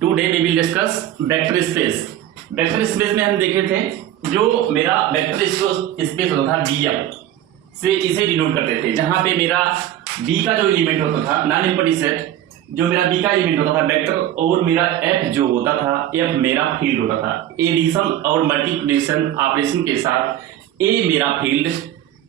Today we will discuss vector space. Vector space में हम देखे थे जो मेरा वेक्टर स्पेस होता था बी एफ से इसे डिनोट करते थे, जहां पे मेरा बी का जो एलिमेंट होता था नॉन एम्प्टी सेट, जो मेरा बी का एलिमेंट होता था वेक्टर, और मेरा एफ जो होता था एफ मेरा फील्ड होता था। एडिशन और मल्टीप्लिकेशन ऑपरेशन के साथ ए मेरा फील्ड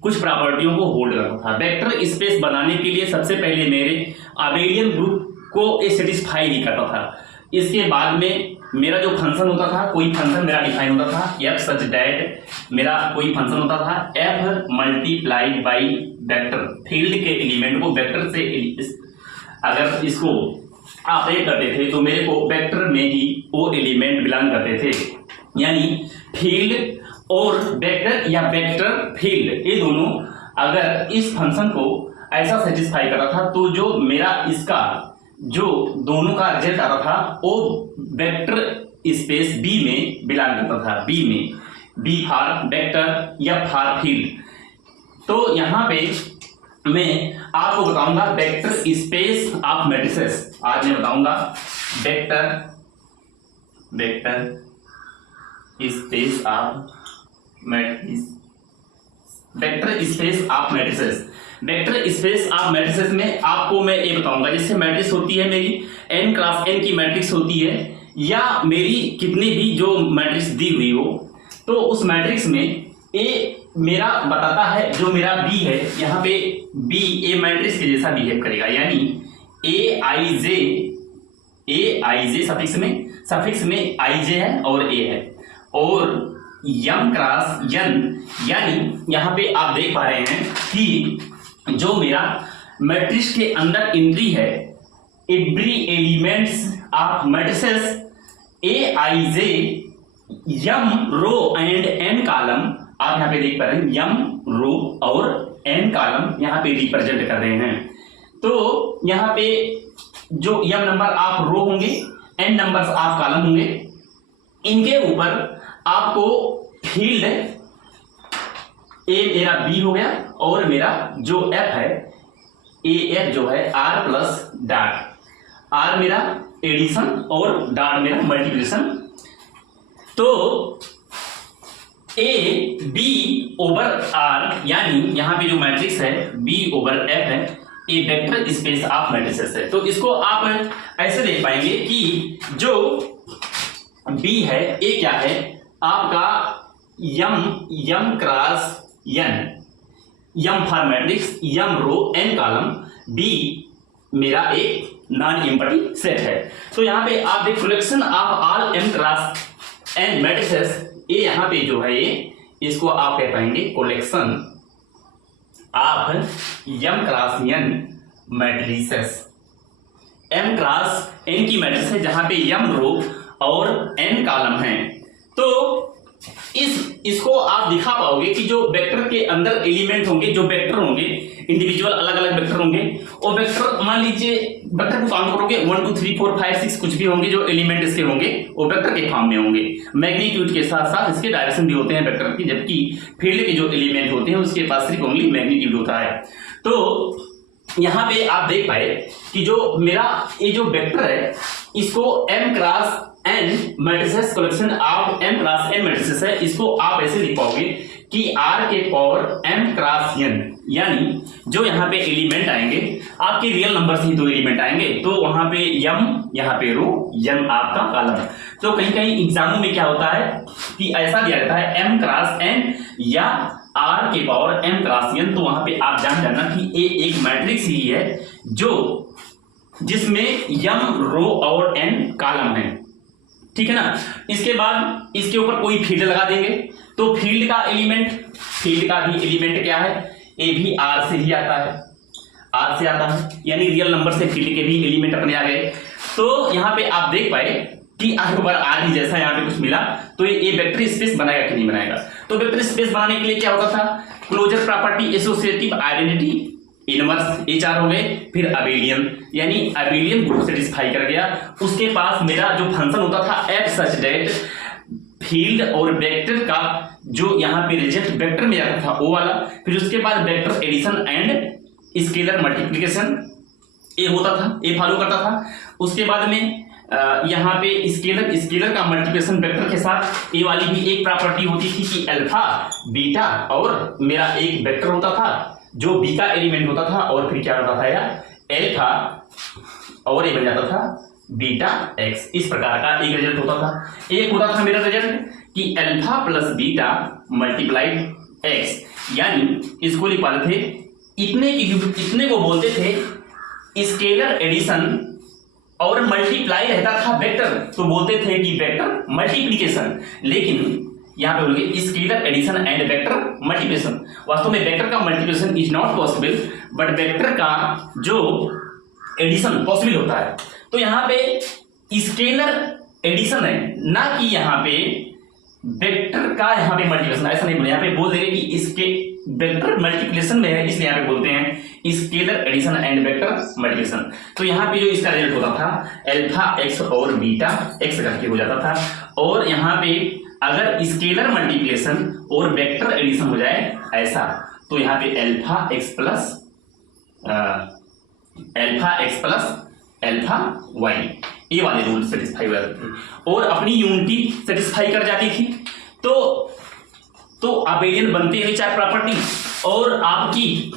कुछ प्रॉपर्टियों को होल्ड करता था। वेक्टर स्पेस बनाने के लिए सबसे पहले मेरे अबेलियन ग्रुप को सेटिस्फाई नहीं करता था। इसके बाद में मेरा जो फंक्शन होता था, कोई फंक्शन मेरा डिफाइन होता था एफ सच दैट, मेरा कोई फंक्शन होता था F multiplied by vector, field के एलिमेंट को वेक्टर से अगर इसको ऑपरेट करते थे तो मेरे को वेक्टर में ही वो एलिमेंट बिलोंग करते थे। यानी फील्ड और वेक्टर या वेक्टर फील्ड, ये दोनों अगर इस फंक्शन को ऐसा सेटिस्फाई करता था तो जो मेरा इसका जो दोनों का रिजल्ट आता था वो वेक्टर स्पेस बी में बिलोंग करता था। बी में बी फॉर वेक्टर या फॉर फील्ड। तो यहाँ पे मैं आपको बताऊंगा वेक्टर स्पेस ऑफ मैट्रिसेस। आज मैं बताऊंगा vector space of matrices. Vector space of matrices, vector space of matrices में आपको मैं ये बताऊंगा, जैसे मैट्रिक्स होती है मेरी n क्रॉस n की मैट्रिक्स होती है, या मेरी कितनी भी जो मैट्रिक्स दी हुई हो, तो उस मैट्रिक्स में ए मेरा बताता है जो मेरा बी है, यहाँ पे बी ए मैट्रिक्स के जैसा बिहेव करेगा। यानी ए आई जे सफिक्स में आई जे है और ए है, और यम क्रॉस यन, यानी यहाँ पे आप देख पा रहे हैं कि जो मेरा मैट्रिक्स के अंदर एंट्री है, every elements of matrices a i j m row and n column, आप यहाँ पे देख पा रहे हैं यम रो और एन कॉलम यहाँ पे रिप्रेजेंट कर रहे हैं। तो यहाँ पे जो यम नंबर ऑफ रो होंगे, एन नंबर्स ऑफ कॉलम होंगे, इनके ऊपर आपको फील्ड ए मेरा बी हो गया और मेरा जो एफ है ए एफ जो है आर प्लस डॉट, आर मेरा एडिशन और डॉट मेरा मल्टीप्लिकेशन। तो ए बी ओवर आर, यानी यहां पे जो मैट्रिक्स है बी ओवर एफ है, ए वेक्टर स्पेस ऑफ मैट्रिसेस है। तो इसको आप ऐसे देख पाएंगे कि जो बी है ए क्या है आपका M cross N, M for matrix, M row N column, B मेरा एक नॉन एम्प्टी सेट है। तो यहाँ पे आप देख collection of all m cross n matrices, ये यहाँ पे जो है ये इसको आप कह पाएंगे collection of m cross n matrices. M cross n की मैट्रिक्स है जहां पे यम रो और एन कॉलम है। तो इसको आप दिखा पाओगे कि जो वेक्टर के अंदर एलिमेंट होंगे, जो वेक्टर होंगे इंडिविजुअल अलग अलग वेक्टर होंगे, और वेक्टर मान लीजिए वेक्टर को काउंट करोगे 1 2 3 4 5 6 कुछ भी होंगे, जो एलिमेंट इसके होंगे वो वेक्टर के फॉर्म में होंगे। मैग्नीट्यूड के साथ साथ इसके डायरेक्शन भी होते हैं वेक्टर की, जबकि फील्ड के जो एलिमेंट होते हैं उसके पास सिर्फ ओनली मैग्नीट्यूड होता है। तो यहाँ पे आप देख पाए कि जो मेरा ये जो वेक्टर है इसको m cross n matrices collection of m cross n matrices है, इसको आप ऐसे लिख पाओगे कि r के पावर m क्रॉस n, यानी जो यहाँ पे एलिमेंट आएंगे आपके रियल नंबर से ही दो एलिमेंट आएंगे, तो वहां पे m यहाँ पे रो n आपका कॉलम। तो कहीं कहीं एग्जामों में क्या होता है कि ऐसा दिया जाता है m क्रॉस n या r के पावर m क्रॉस n, तो वहां पे आप जान जाना कि ये एक मैट्रिक्स ही है जो जिसमें m रो और n कॉलम है, ठीक है ना। इसके बाद इसके ऊपर कोई फील्ड लगा देंगे, तो फील्ड का भी एलिमेंट क्या है, ए भी आर से ही आता है, आर से आता है, यानी रियल नंबर से फील्ड के भी एलिमेंट अपने आ गए। तो यहाँ पे आप देख पाए कि आर ओवर आर ही जैसा यहाँ पे कुछ मिला, तो ये वेक्टर स्पेस बनाएगा कि नहीं बनाएगा। तो वेक्टर स्पेस बनाने के लिए क्या होता था, closure property, associative identity, inverse एचआर हो गए, फिर अबेलियन, यानी अबेलियन ग्रुप सेटिस्फाई कर गया। उसके पास मेरा जो फंक्शन होता था एफ सच दैट, फील्ड और वेक्टर का जो यहाँ पे रिजल्ट वेक्टर में आता था वो वाला, फिर उसके बाद vector addition and scalar multiplication ये होता था, ये फॉलो करता था। उसके बाद में यहाँ पे स्केलर का मल्टीप्लिकेशन वेक्टर के साथ ए वाली भी एक प्रॉपर्टी होती थी कि अल्फा बीटा और मेरा एक वेक्टर होता था जो बी का एलिमेंट होता था और फिर क्या होता था यार अल्फा और ये बन जाता था बीटा एक्स। इस प्रकार का एक रिजल्ट होता था। एक होता था मेरा रिजल्ट कि alpha plus beta multiplied x, यानी इसको लिख पाते थे इतने को बोलते थे स्केलर एडिशन और मल्टीप्लाई रहता था वेक्टर तो बोलते थे कि वेक्टर मल्टीप्लिकेशन। लेकिन यहां पे बोलेंगे scalar addition and vector multiplication. वास्तव में वेक्टर का multiplication is not possible but vector का जो एडिशन पॉसिबल होता है। तो यहां पे स्केलर एडिशन है ना कि यहां पे वेक्टर का यहां पे मल्टीप्लिकेशन, ऐसा नहीं बोले। यहां पे बोल देंगे कि इसके वेक्टर मल्टीप्लिकेशन में है इसलिए यहां पे बोलते हैं scalar addition and vector multiplication. तो यहां पे जो इसका रिजल्ट होता था अल्फा एक्स और बीटा एक्स करके हो जाता था। और यहां पे अगर स्केलर मल्टीप्लिकेशन और वेक्टर एडिशन हो जाए ऐसा तो यहां पे alpha x plus alpha y ये वाले रूल सेटिस्फाई हो जाते थे और अपनी यूनिटी सेटिस्फाई कर जाती थी। तो अबेलियन बनते हुए चार प्रॉपर्टी और आपकी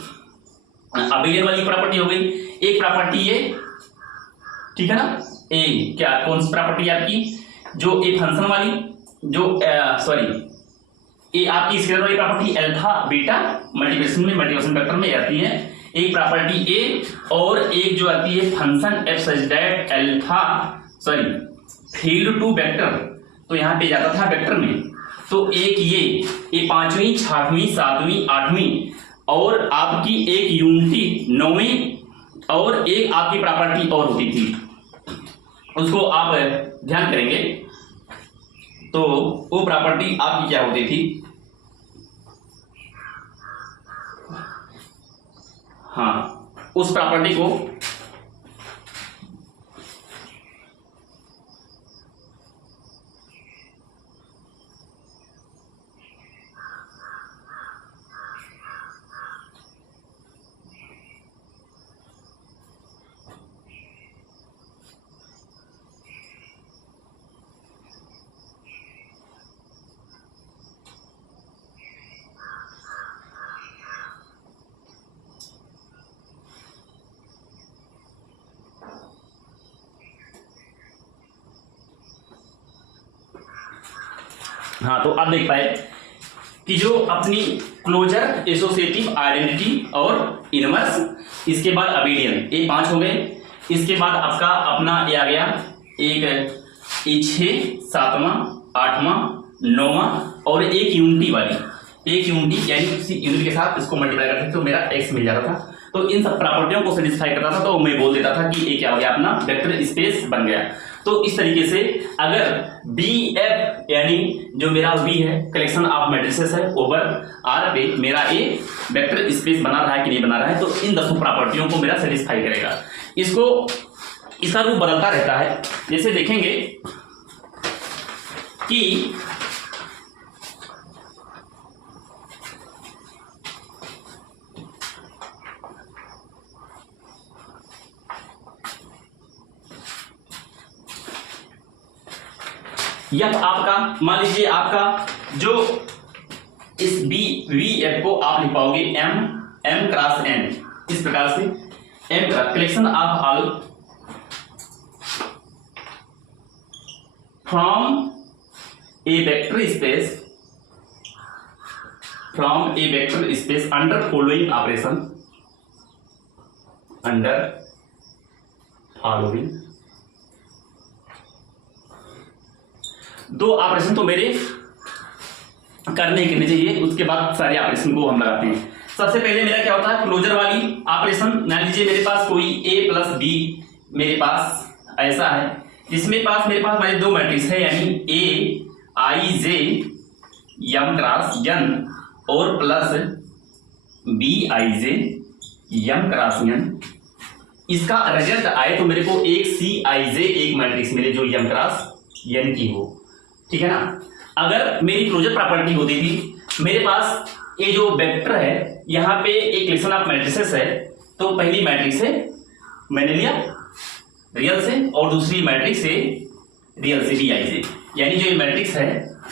अबेलियन वाली प्रॉपर्टी हो गई। एक प्रॉपर्टी ये, ठीक है ना, ए क्या कौन सी प्रॉपर्टी आपकी जो ए फंक्शन वाली जो ये आपकी स्केलर वाली property alpha beta multiplication vector में आती है। एक प्रॉपर्टी ए और एक जो आती है function f such that alpha field to vector, तो यहां पे जाता था वेक्टर में। तो एक ये 5वीं 6वीं 7वीं 8वीं और आपकी एक यूनिटी 9वीं और एक आपकी प्रॉपर्टी और होती थी, उसको आप ध्यान करेंगे। तो वो प्रॉपर्टी आपकी क्या होती थी, हाँ उस प्रॉपर्टी को हाँ तो आप देख पाए कि जो अपनी क्लोजर एसोसिएटिव आइडेंटिटी और इनवर्स, इसके बाद अबेलियन, ये 5 हो गए। इसके बाद आपका अपना ये आ गया एक 6 7वां 8वां 9वां और एक यूनिटी वाली, एक यूनिटी यानी किसी यूनिट के साथ इसको मल्टीप्लाई करते थे तो मेरा एक्स मिल जाता था। तो इन सब प्रॉपर्टियों को सेटिस्फाई करता था तो मैं बोल देता था कि ये क्या हो गया, अपना वेक्टर स्पेस बन गया। तो इस तरीके से अगर बी एफ यानी जो मेरा वी है कलेक्शन ऑफ मैट्रिसेस है ओवर आर पे मेरा ए वेक्टर स्पेस बना रहा है कि नहीं बना रहा है, तो इन 10 प्रॉपर्टियों को मेरा सेटिस्फाई करेगा। इसका रूप बदलता रहता है। जैसे देखेंगे कि यह आपका मान लीजिए आपका जो इस बी वी एफ को आप लिख पाओगे एम क्रॉस एन, इस प्रकार से m collection of all from a vector space under following दो ऑपरेशन तो मेरे करने चाहिए, उसके बाद सारे ऑपरेशन को हम लगाते हैं। सबसे पहले मेरा क्या होता है क्लोजर वाली ऑपरेशन। मान लीजिए मेरे पास कोई ए प्लस बी मेरे पास ऐसा है जिसमें मेरे पास मेरे 2 मैट्रिक्स है, यानी a i j m cross n और plus b i j m cross n. इसका रिजल्ट आए तो मेरे को एक सी आई जे एक मैट्रिक्स मिले जो एम क्रॉस एन की हो, ठीक है ना। अगर मेरी क्लोजर प्रॉपर्टी होती थी मेरे पास ये जो वेक्टर है यहाँ पे एक कलेक्शन ऑफ मैट्रिसेस है, तो पहली मैट्रिक्स है मैंने लिया रियल से और दूसरी मैट्रिक्स है रियल से BI से। यानी जो ये मैट्रिक्स है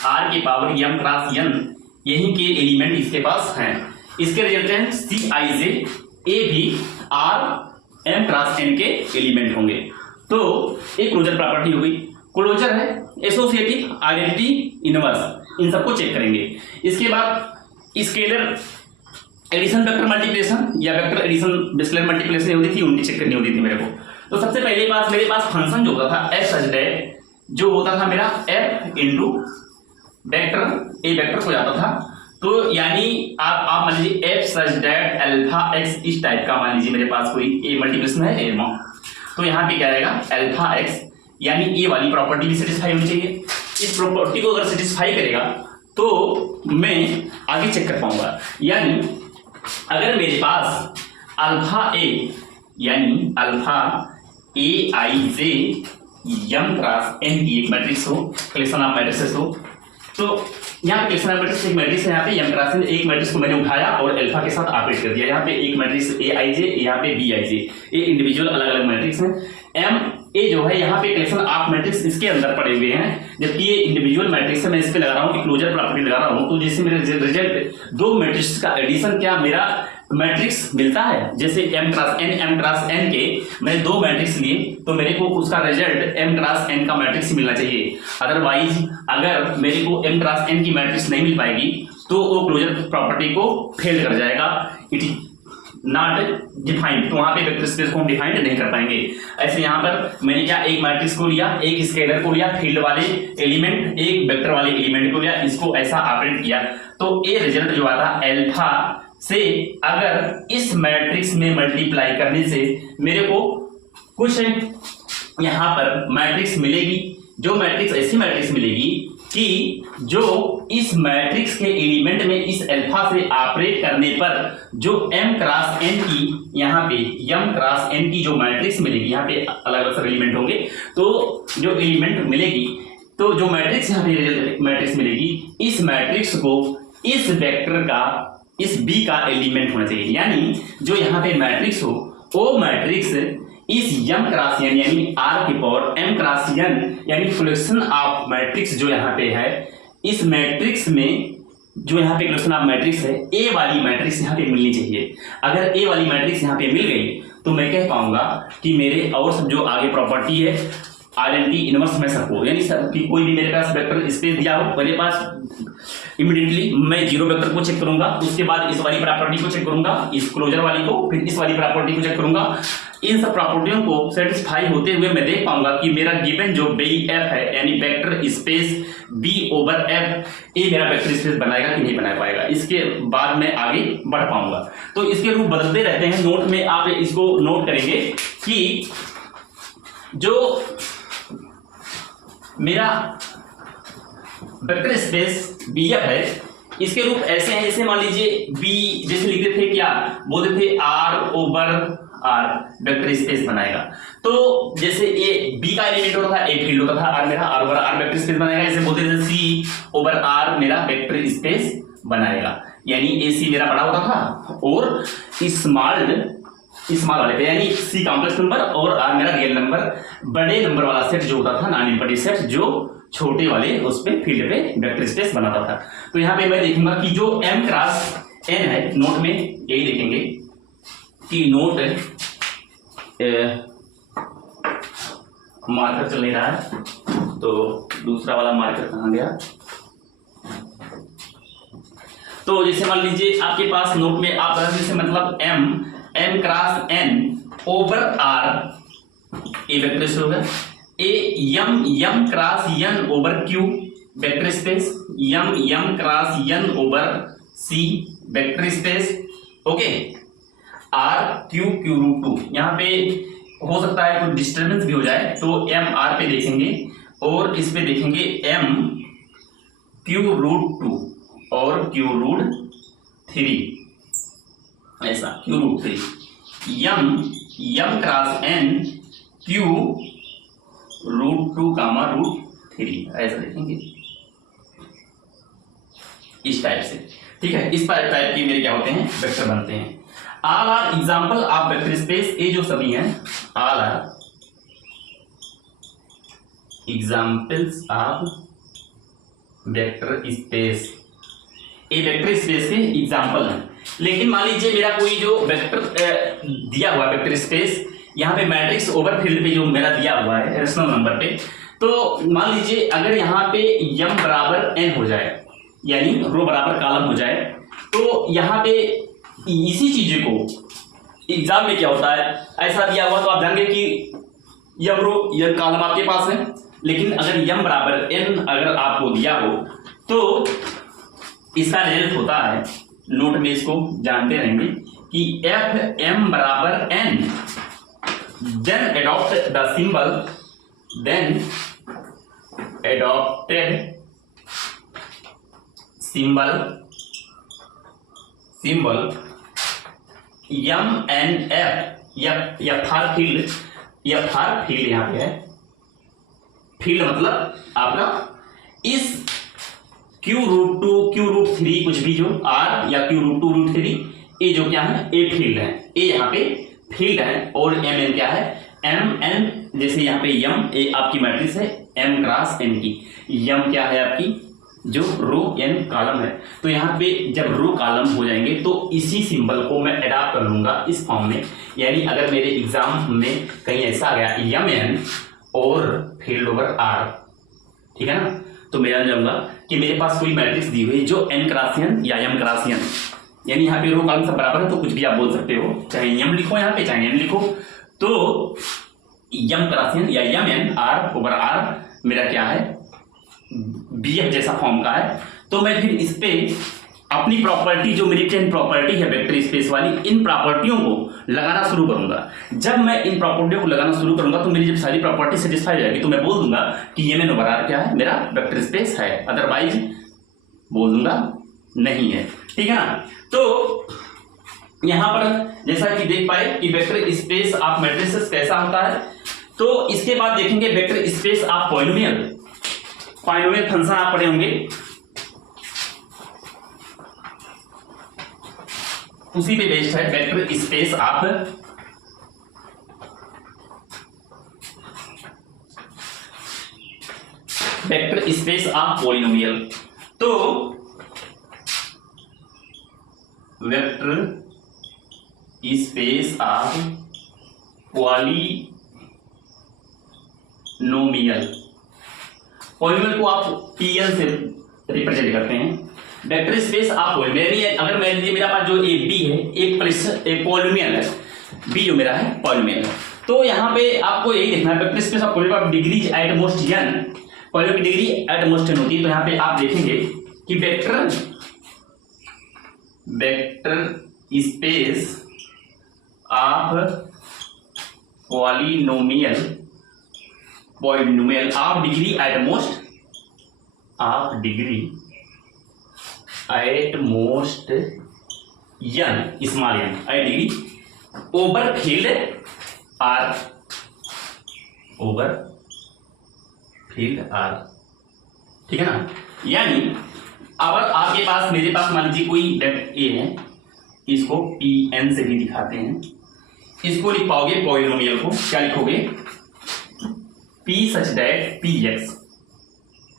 R की पावर m क्रॉस n यही के एलिमेंट इसके पास हैं। इसके रिजल्टेंट Cij A भी R m क्रॉस n के एलिमेंट होंगे। तो एक क्लोजर प्रॉपर्टी हो गई। क्लोजर है, एसोसिएटिव, आइडेंटिटी, इनवर्स, इन सबको चेक करेंगे। इसके बाद स्केलर एडिशन वेक्टर मल्टीप्लिकेशन या वेक्टर एडिशन स्केलर मल्टीप्लिकेशन होती थी, उनकी चेक करनी होती थी मेरे को। तो सबसे पहले मेरे पास फंक्शन जो होता था f सच दैट, जो होता था मेरा f into vector A vector हो जाता था। तो यानी आप मान लीजिए f such that alpha x इस टाइप का, मान लीजिए मेरे पास कोई ए मल्टीप्लिकेशन है ए, तो यहाँ पे क्या रहेगा अल्फा x, यानी ये वाली प्रॉपर्टी भी सेटिस्फाई होनी चाहिए। इस प्रॉपर्टी को अगर सेटिस्फाई करेगा तो मैं आगे चेक कर पाऊंगा। यानी अगर मेरे पास अल्फा ए यानी alpha A i j m cross n की एक मैट्रिक्स हो, कलेक्शन ऑफ मैट्रिसेस हो, तो यहाँ पे कलेक्शन ऑफ मैट्रिक्स एक मैट्रिक्स है, यहाँ पे एम क्रॉस एन एक मैट्रिक्स को मैंने उठाया और अल्फा के साथ ऑपरेट कर दिया। यहाँ पे एक मैट्रिक्स ए आई जे, यहाँ पे बी आई जे, ये इंडिविजुअल अलग अलग मैट्रिक्स हैं। एम ए जो है यहाँ पे कलेक्शन ऑफ मैट्रिक्स इसके अंदर पड़े हुए हैं, जबकि ये इंडिविजुअल मैट्रिक्स है। मैं इस पे लगा रहा हूँ कि क्लोजर प्रॉपर्टी लगा रहा हूँ, तो जैसे मेरे रिजल्ट दो मैट्रिक्स का एडिशन क्या मेरा मैट्रिक्स मिलता है। जैसे m क्रॉस n के मैंने दो मैट्रिक्स लिए तो मेरे को उसका रिजल्ट m क्रॉस n का मैट्रिक्स मिलना चाहिए। अदरवाइज अगर मेरे को m क्रॉस n की मैट्रिक्स नहीं मिल पाएगी तो वो क्लोजर प्रॉपर्टी को फेल कर जाएगा, इट इज नॉट डिफाइंड। तो वहां पे वेक्टर स्पेस को हम डिफाइंड नहीं कर पाएंगे। ऐसे यहाँ पर मैंने क्या एक मैट्रिक्स को लिया, एक स्केलर को लिया, फील्ड वाले एलिमेंट, एक वेक्टर वाले एलिमेंट को लिया, इसको ऐसा ऑपरेट किया तो ये रिजल्ट जो आता अल्फा से अगर इस मैट्रिक्स में मल्टीप्लाई करने से मेरे को कुछ यहाँ पर मैट्रिक्स मिलेगी। जो मैट्रिक्स ऐसी मैट्रिक्स मिलेगी कि जो इस मैट्रिक्स के एलिमेंट में इस अल्फा से ऑपरेट करने पर जो m क्रॉस n की यहाँ पे m क्रॉस n की जो मैट्रिक्स मिलेगी, यहाँ पे अलग अलग एलिमेंट होंगे, तो जो एलिमेंट मिलेगी, तो जो मैट्रिक्स यहाँ पे मैट्रिक्स मिलेगी, इस मैट्रिक्स को इस वेक्टर का इस b का एलिमेंट होना चाहिए। यानी जो यहाँ पे मैट्रिक्स हो वो मैट्रिक्स इस m क्रॉस n यानी r की पावर m क्रॉस n यानी कलेक्शन ऑफ मैट्रिक्स जो यहाँ पे है, इस मैट्रिक्स में जो यहाँ पे कलेक्शन ऑफ मैट्रिक्स है a वाली मैट्रिक्स यहाँ पे मिलनी चाहिए। अगर a वाली मैट्रिक्स यहाँ पे मिल गई तो मैं कह पाऊंगा कि मेरे और सब जो आगे प्रॉपर्टी है आइडेंटिटी, इनवर्स में सबको, यानी कि कोई भी मेरे पास वेक्टर स्पेस दिया हो, मेरे पास इमीडिएटली मैं जीरो वेक्टर को चेक करूंगा, उसके बाद इस वाली प्रॉपर्टी को चेक करूंगा, इस क्लोजर वाली को, फिर इस वाली प्रॉपर्टी को चेक करूंगा। इन सब प्रॉपर्टियों को सेटिस्फाई होते हुए मैं देख पाऊंगा कि मेरा गिवन जो बी एफ है यानी vector space v over f, ये मेरा वेक्टर स्पेस बनाएगा कि नहीं बना पाएगा। इसके बाद मैं आगे बढ़ पाऊंगा। तो इसके रूप बदलते रहते हैं। नोट में आप इसको नोट करेंगे कि जो मेरा वेक्टर स्पेस बी एफ है, इसके रूप ऐसे हैं, जैसे मान लीजिए बी जैसे लिखते थे, क्या बोलते थे, r over r vector space बनाएगा। तो जैसे ए बी का एलिमेंट होता था, ए फील्ड होता था, आर मेरा r over r vector space बनाएगा। ऐसे बोलते थे सी ओवर आर मेरा वेक्टर स्पेस बनाएगा, यानी ए सी मेरा बड़ा होता था और स्मॉल वाले पे यानी सी कॉम्प्लेक्स नंबर और आर मेरा रियल नंबर, बड़े नंबर वाला सेट जो होता था नॉन इम्पॉर्टेंट सेट, जो छोटे वाले उस पे फील्ड पे वेक्टर स्पेस बनाता था। तो यहाँ पे मैं देखूंगा कि जो m क्रॉस n है, नोट में यही देखेंगे कि नोट मार्कर चल नहीं रहा है, तो दूसरा वाला मार्कर कहाँ गया। तो जैसे मान लीजिए आपके पास नोट में आप जैसे मतलब m cross n over r a vector space होगा, a m cross n over q vector space, m cross n over c vector space, okay, r q root 2। यहाँ पे हो सकता है कोई डिस्टर्बेंस भी हो जाए, तो m r पे देखेंगे और इस पे देखेंगे m q रूट 2 और q रूट 3, ऐसा q root 3, m cross n q root 2 comma root 3, ऐसा देखेंगे इस टाइप से। ठीक है, इस टाइप के मेरे क्या होते हैं, वेक्टर बनते हैं। All are example of vector space, ये जो सभी हैं all are examples of vector space, ये वेक्टर स्पेस के एग्जाम्पल हैं। लेकिन मान लीजिए मेरा कोई जो वेक्टर दिया हुआ वेक्टर स्पेस, यहाँ पे मैट्रिक्स ओवरफिल्ड पे जो मेरा दिया हुआ है रेशनल नंबर पे, तो मान लीजिए अगर यहाँ पे m बराबर n हो जाए, यानी रो बराबर कॉलम हो जाए, तो यहाँ पे इसी चीज को एग्जाम में क्या होता है, ऐसा दिया हुआ तो आप जानेंगे कि m रो n कॉलम आपके पास है, लेकिन अगर m बराबर n अगर आपको दिया हो तो इसका रिजल्ट होता है, नोट में इसको जानते रहेंगे कि एफ m बराबर n, then adopt the symbol, then adopted symbol m and f for field, यहाँ पे है फील्ड मतलब आपका इस Q√2 कुछ भी जो r या Q√2 ये जो क्या है, ए फील्ड है, ये यहाँ पे फील्ड है, और mn क्या है, mn, जैसे यहाँ पे m ए आपकी मैट्रिक्स है m क्रॉस n की, m क्या है आपकी जो रो n कॉलम है, तो यहाँ पे जब रो कॉलम हो जाएंगे तो इसी सिंबल को मैं अडॉप्ट कर लूंगा इस फॉर्म में। यानी अगर मेरे एग्जाम में कहीं ऐसा आ गया mn और फील्ड ओवर r, ठीक है ना, तो मैं जान जाऊंगा कि मेरे पास कोई मैट्रिक्स दी हुई जो n क्रॉस n या m क्रॉस n, यानी यहाँ पे रो कॉलम सब बराबर है, तो कुछ भी आप बोल सकते हो, चाहे m लिखो यहाँ पे चाहे n लिखो, तो m क्रॉस n या mn r ओवर r मेरा क्या है, bf जैसा फॉर्म का है। तो मैं फिर इस पे अपनी प्रॉपर्टी जो मेरी 10 प्रॉपर्टी है वेक्टर स्पेस वाली, इन प्रॉपर्टियों को लगाना शुरू करूंगा। जब मैं इन प्रॉपर्टियों को लगाना शुरू करूंगा तो मेरी जब सारी प्रॉपर्टी सेटिस्फाई हो जाएगी तो मैं बोल दूंगा कि mn ओवर r क्या है, मेरा वेक्टर स्पेस है, अदरवाइज बोल दूंगा नहीं है, ठीक है ना। तो यहां पर जैसा कि देख पाए कि वेक्टर स्पेस ऑफ मैट्रिसेस कैसा होता है, तो इसके बाद देखेंगे vector space of polynomial function आप पढ़े होंगे, उसी पे बेस्ड है वेक्टर स्पेस ऑफ पॉलिनोमियल। तो वेक्टर स्पेस ऑफ पॉलिनोमियल को आप पीएल से रिप्रेजेंट करते हैं। वेक्टर स्पेस ऑफ पॉलिनोमियल, अगर मैं मेरा पास जो ए बी है, एक प्लस एक पॉलिनोमियल है, बी जो मेरा है पॉलिनोमियल, तो यहाँ पे आपको यही देखना है vector space of polynomial degrees at most n, polynomial की डिग्री एट मोस्ट n होती है। तो यहाँ पे आप देखेंगे कि vector space of polynomial of degree at most n small n at degree over field r, ठीक है ना। यानी अगर आपके पास मेरे पास मान लीजिए कोई वेक्टर ए है, इसको Pn से भी दिखाते हैं, इसको लिख पाओगे पॉलिनोमियल को, क्या लिखोगे, P such that Px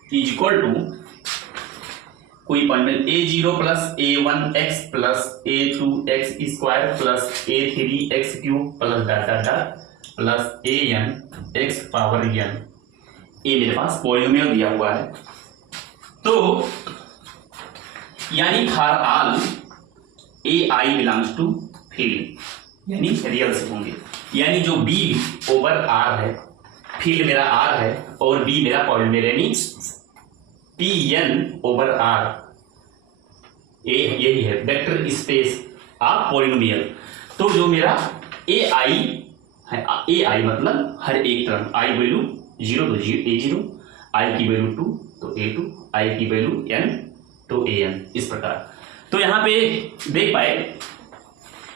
is equal to कोई polynomial a0 plus a1x plus a2x square plus a3x cube plus dot dot plus an x power n, ये मेरे पास पॉलिनोमियल दिया हुआ है। तो यानी for all ai belongs to field, यानी real से होंगे, यानी जो b ओवर r है, फील्ड मेरा r है और b मेरा पॉलिनोमियल यानी Pn ओवर r, यही है वेक्टर स्पेस ऑफ पॉलिनोमियल। तो जो मेरा ai है, ai मतलब हर एक टर्म, i वैल्यू 0 तो a0, i की वैल्यू 2 तो a2, i की वैल्यू n तो an, इस प्रकार। तो यहाँ पे देख पाए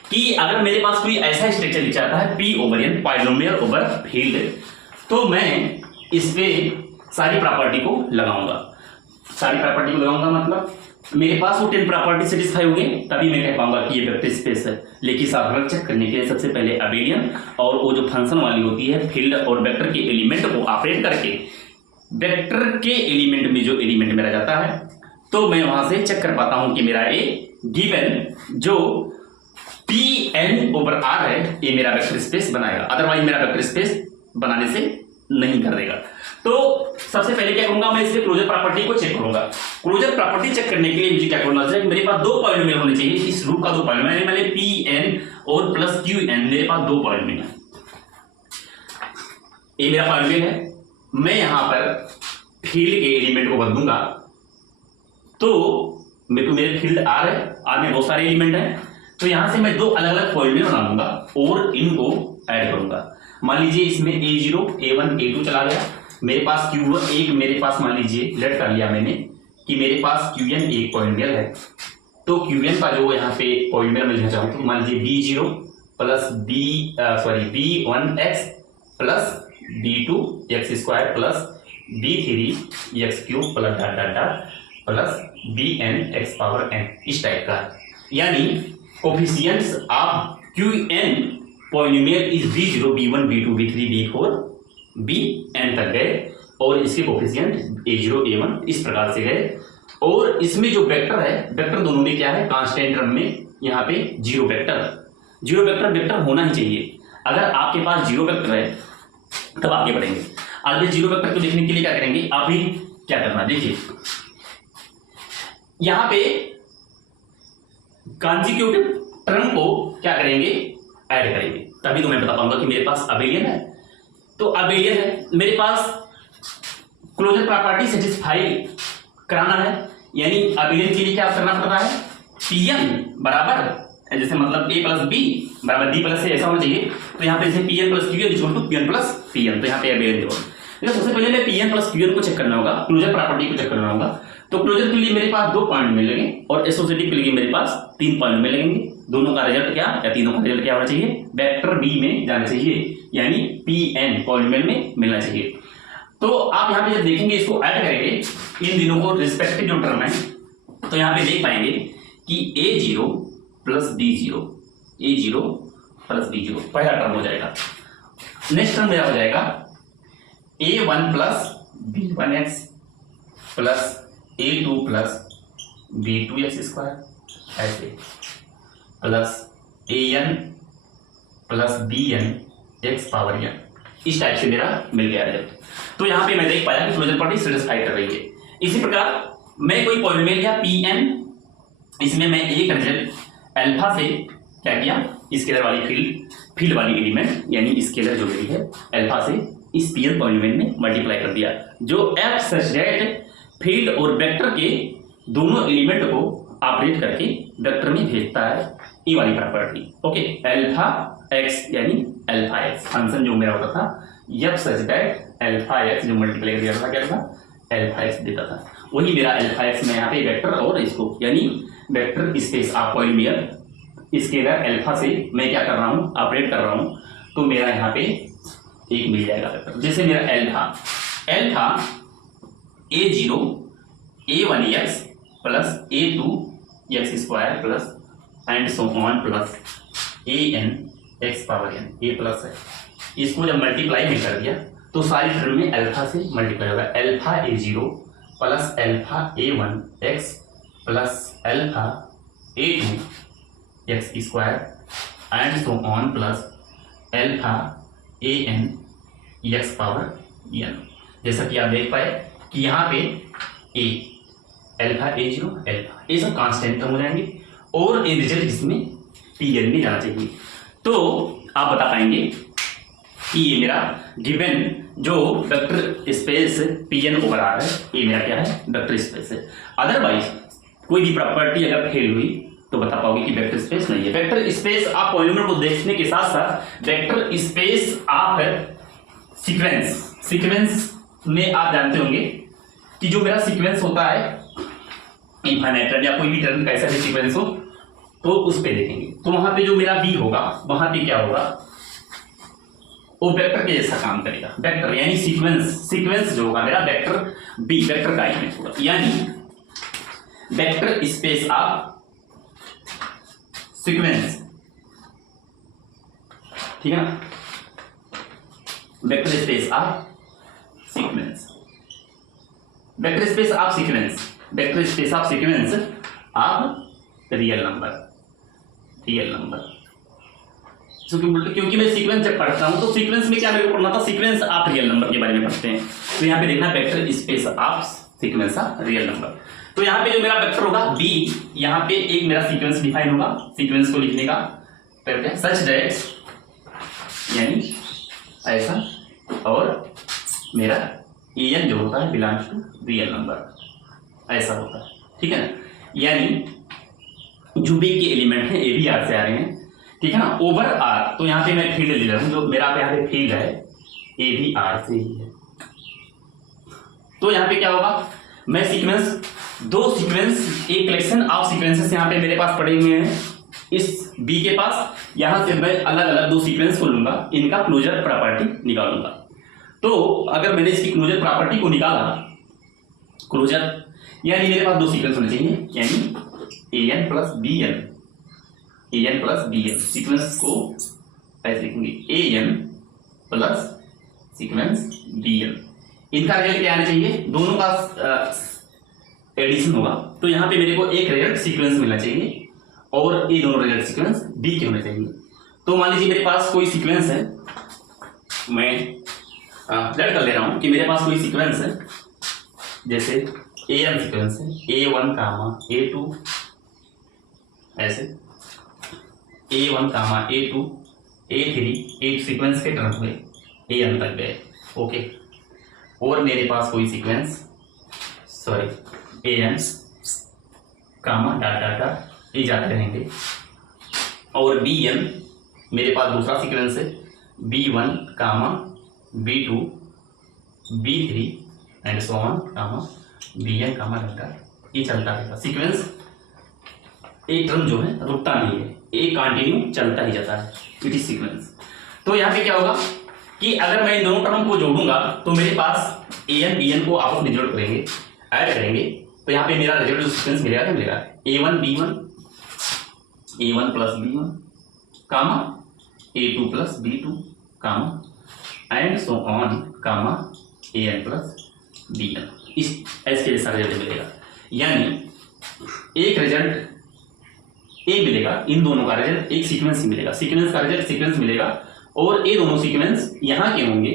कि अगर मेरे पास कोई ऐसा स्ट्रक्चर लिखा जाता है P over n polynomial over field, तो मैं इस पे सारी प्रॉपर्टी को लगाऊंगा। मतलब मेरे पास वो 10 प्रॉपर्टी सेटिस्फाई होंगे तभी मैं कह पाऊंगा कि ये वेक्टर स्पेस है। लेकिन साधारण चेक करने के लिए सबसे पहले अबेलियन और वो जो फंक्शन वाली होती है फील्ड और वेक्टर के एलिमेंट को ऑपरेट करके वेक्टर के एलिमेंट में जो एलिमेंट मेरा जाता है तो मैं वहां से चेक कर पाता हूं कि मेरा ए गिवन जो Pn ओवर आर है ये मेरा वेक्टर स्पेस बनाएगा, अदरवाइज मेरा वेक्टर स्पेस बनाने से नहीं कर देगा। तो सबसे पहले क्या करूंगा, मैं इसके क्लोजर प्रॉपर्टी को चेक करूंगा। क्लोजर प्रॉपर्टी चेक करने के लिए मुझे क्या करना चाहिए, मेरे पास दो पॉलिनोमियल होने चाहिए, इस रूप का दो पॉलिनोमियल मैंने Pn और प्लस Qn, मेरे पास दो पॉलिनोमियल है, ये मेरा पॉलिनोमियल है। मैं यहां पर फील्ड के एलिमेंट को बदलूंगा तो मेरे फील्ड आर है, आर में बहुत सारे एलिमेंट हैं, तो यहां से मैं दो अलग अलग पॉलिनोमियल बना लूंगा और इनको ऐड करूंगा। मान लीजिए इसमें a0 a1 a2 चला गया, मेरे पास q1 एक, मेरे पास मान लीजिए लेट कर लिया मैंने कि मेरे पास qn एक पॉलिनोमियल है, तो qn का जो यहाँ पे पॉलिनोमियल मैं लिखना चाहूँ तो मान लीजिए b0 plus b1x plus b2x² plus b3x³ plus dot dot dot plus bn(x⁻n) इस टाइप का। यानी coefficients of qn polynomial is b0 b1 b2 b3 b4 bn तक गए और इसके कोफिशिएंट a0 a1 इस प्रकार से गए। और इसमें जो वेक्टर है, वेक्टर दोनों में क्या है, कांस्टेंट टर्म में यहाँ पे जीरो वेक्टर वेक्टर होना ही चाहिए। अगर आपके पास जीरो वेक्टर है तब आगे बढ़ेंगे। आगे जीरो वेक्टर को देखने के लिए क्या करेंगे, अभी क्या करना देखिए, यहां पे कॉन्जिक्यूटिव टर्म को क्या करेंगे, ऐड करेंगे, तभी तो मैं बता पाऊंगा कि मेरे पास अबेलियन है। तो अबेलियन है, मेरे पास क्लोजर प्रॉपर्टी सेटिस्फाई कराना है, यानी अबेलियन के लिए क्या करना पड़ता है, Pn बराबर जैसे मतलब a प्लस बी बराबर b प्लस से ऐसा होना चाहिए। तो यहाँ पे जैसे Pn plus Qn equal to Pn plus Pn, तो यहाँ पे अबेलियन देखो। तो सबसे पहले मैं Pn प्लस Qn को चेक करना होगा, क्लोजर प्रॉपर्टी को चेक करना होगा। तो क्लोजर के लिए मेरे पास दो पॉइंट मिलेंगे और एसोसिएटिव के लिए मेरे पास तीन पॉइंट मिलेंगे। दोनों का रिजल्ट क्या या तीनों का रिजल्ट क्या होना चाहिए, वेक्टर बी में जाना चाहिए, यानी Pn पॉलिनोमियल में मिलना चाहिए। तो आप यहाँ पे जब देखेंगे इसको ऐड करेंगे इन दिनों को रिस्पेक्टिव जो टर्म है, तो यहाँ पे देख पाएंगे कि a0 plus b0 a0 plus b0 पहला टर्म हो जाएगा। नेक्स्ट टर्म मेरा हो जाएगा a1 plus b1x plus a2 plus b2x² ऐसे प्लस an प्लस bn(x⁻n) इस टाइप से मेरा मिल गया रिजल्ट। तो यहां पे मैं देख पाया कि क्लोजर प्रॉपर्टी सेटिस्फाई कर रही है। इसी प्रकार मैं कोई पॉलिनोमियल या Pn, इसमें मैं एक रिजल्ट अल्फा से क्या किया, स्केलर वाली फील्ड वाली एलिमेंट यानी स्केलर जो मेरी है अल्फा से इस Pn पॉलिनोमियल में मल्टीप्लाई कर दिया, जो f सच दैट फील्ड और वेक्टर के दोनों एलिमेंट को ऑपरेट करके वेक्टर में भेजता है, ये वाली प्रॉपर्टी। ओके, अल्फा x यानी अल्फा x फंक्शन जो मेरा होता था f such that alpha x जो मल्टीप्लाई कर दिया था क्या था, अल्फा x देता था, वही मेरा अल्फा x में यहाँ पे वेक्टर और इसको यानी vector space of polynomial scalar alpha से मैं क्या कर रहा हूँ, ऑपरेट कर रहा हूँ, तो मेरा यहाँ पे एक मिल जाएगा वेक्टर। जैसे मेरा alpha a0 a1x plus a2x² plus and so on plus an(x⁻n) ये प्लस है, इसको जब मल्टीप्लाई में कर दिया तो सारी टर्म में अल्फा से मल्टीप्लाई होगा। Alpha a0 plus alpha a1x plus alpha a2x² and so on plus alpha an(x⁻n). जैसा कि आप देख पाए कि यहाँ पे a अल्फा a0 अल्फा ये सब कांस्टेंट टर्म हो जाएंगे और ये रिजल्ट इसमें Pn में जाना चाहिए। तो आप बता पाएंगे कि ये मेरा गिवन जो vector space Pn over r है, ये मेरा क्या है, वेक्टर स्पेस है। अदरवाइज कोई भी प्रॉपर्टी अगर फेल हुई तो बता पाओगे कि वेक्टर स्पेस नहीं है। वेक्टर स्पेस आप पॉलिनोमियल को देखने के साथ साथ वेक्टर स्पेस आप सीक्वेंस में आप जानते होंगे कि जो मेरा सीक्वेंस होता है इनफाइनाइट टर्म या कोई भी टर्म कैसा भी सीक्वेंस हो तो उस पे देखेंगे, तो वहां पे जो मेरा बी होगा वहां पे क्या होगा, वो वेक्टर के जैसा काम करेगा। वेक्टर यानी सीक्वेंस जो होगा मेरा वेक्टर बी वेक्टर का एलिमेंट होगा, यानी वेक्टर स्पेस ऑफ सीक्वेंस, ठीक है ना, vector space of sequence vector space of sequence, vector space of sequence of real number, real number. क्योंकि मैं सीक्वेंस जब पढ़ता हूं तो सीक्वेंस में क्या मेरे को पढ़ना था, सीक्वेंस ऑफ रियल नंबर के बारे में पढ़ते हैं। तो यहाँ पे देखना vector space of sequence of real number. तो यहाँ पे जो मेरा वेक्टर होगा बी, यहाँ पे एक मेरा सीक्वेंस डिफाइन होगा, सीक्वेंस को लिखने का करते हैं सच दैट, यानी ऐसा, और मेरा एन जो होता है बिलोंग्स टू रियल नंबर, ऐसा होता है, ठीक है ना। यानी जो बी के एलिमेंट हैं ए बी आर से आ रहे हैं, ठीक है ना, ओवर आर। तो यहाँ पे मैं फील्ड ले रहा हूँ, जो मेरा यहाँ पे फील्ड है ए भी आर से ही है। तो यहाँ पे क्या होगा, मैं सीक्वेंस, दो सीक्वेंस, एक कलेक्शन ऑफ सीक्वेंसेस यहाँ पे मेरे पास पड़े हुए हैं इस बी के पास। यहाँ से मैं अलग अलग दो सीक्वेंस को लूंगा, इनका क्लोजर प्रॉपर्टी निकालूंगा। तो अगर मैंने इसकी क्लोजर प्रॉपर्टी को निकाला, क्लोजर यानी मेरे पास दो सीक्वेंस होने चाहिए, यानी A N plus B N, A N plus B N. Sequence को ऐसे लिखेंगे A N plus sequence B N. इनका रिजल्ट क्या आना चाहिए, दोनों का एडिशन होगा। तो यहाँ पे मेरे को एक रिजल्ट सीक्वेंस मिलना चाहिए और ये दोनों रिजल्ट सीक्वेंस बी के होने चाहिए। तो मान लीजिए मेरे पास कोई सीक्वेंस है, मैं फ्लैट कर ले रहा हूँ कि मेरे पास कोई सीक्वेंस है, जैसे ए एन सीक्वेंस है, A1 कामा A2, ऐसे A1 कामा A2 A3, एक सीक्वेंस के टर्म हुए AN तक गए, ओके। और मेरे पास कोई sequence, sorry AN comma dot dot dot ये जाते रहेंगे, और BN मेरे पास दूसरा सीक्वेंस है, B1 comma B2 B3 and so on comma BN comma dot dot, ये चलता रहेगा। सीक्वेंस एक टर्म जो है रुकता नहीं है, एक कंटिन्यू चलता ही जाता है, इट इज सीक्वेंस। तो यहाँ पे क्या होगा कि अगर मैं इन दोनों टर्म को जोड़ूंगा तो मेरे पास AN BN को आपस में जोड़ करेंगे, ऐड करेंगे, तो यहाँ पे मेरा रिजल्ट जो सीक्वेंस मिलेगा क्या मिलेगा, A1 B1, A1 plus B1 comma A2 plus B2 comma and so on comma AN plus BN। इस ऐसे जैसा रिजल्ट मिलेगा, यानी एक रिजल्ट ए मिलेगा, इन दोनों का रिजल्ट एक सीक्वेंस ही मिलेगा, सीक्वेंस का रिजल्ट सीक्वेंस मिलेगा, और ये दोनों सीक्वेंस यहाँ के होंगे,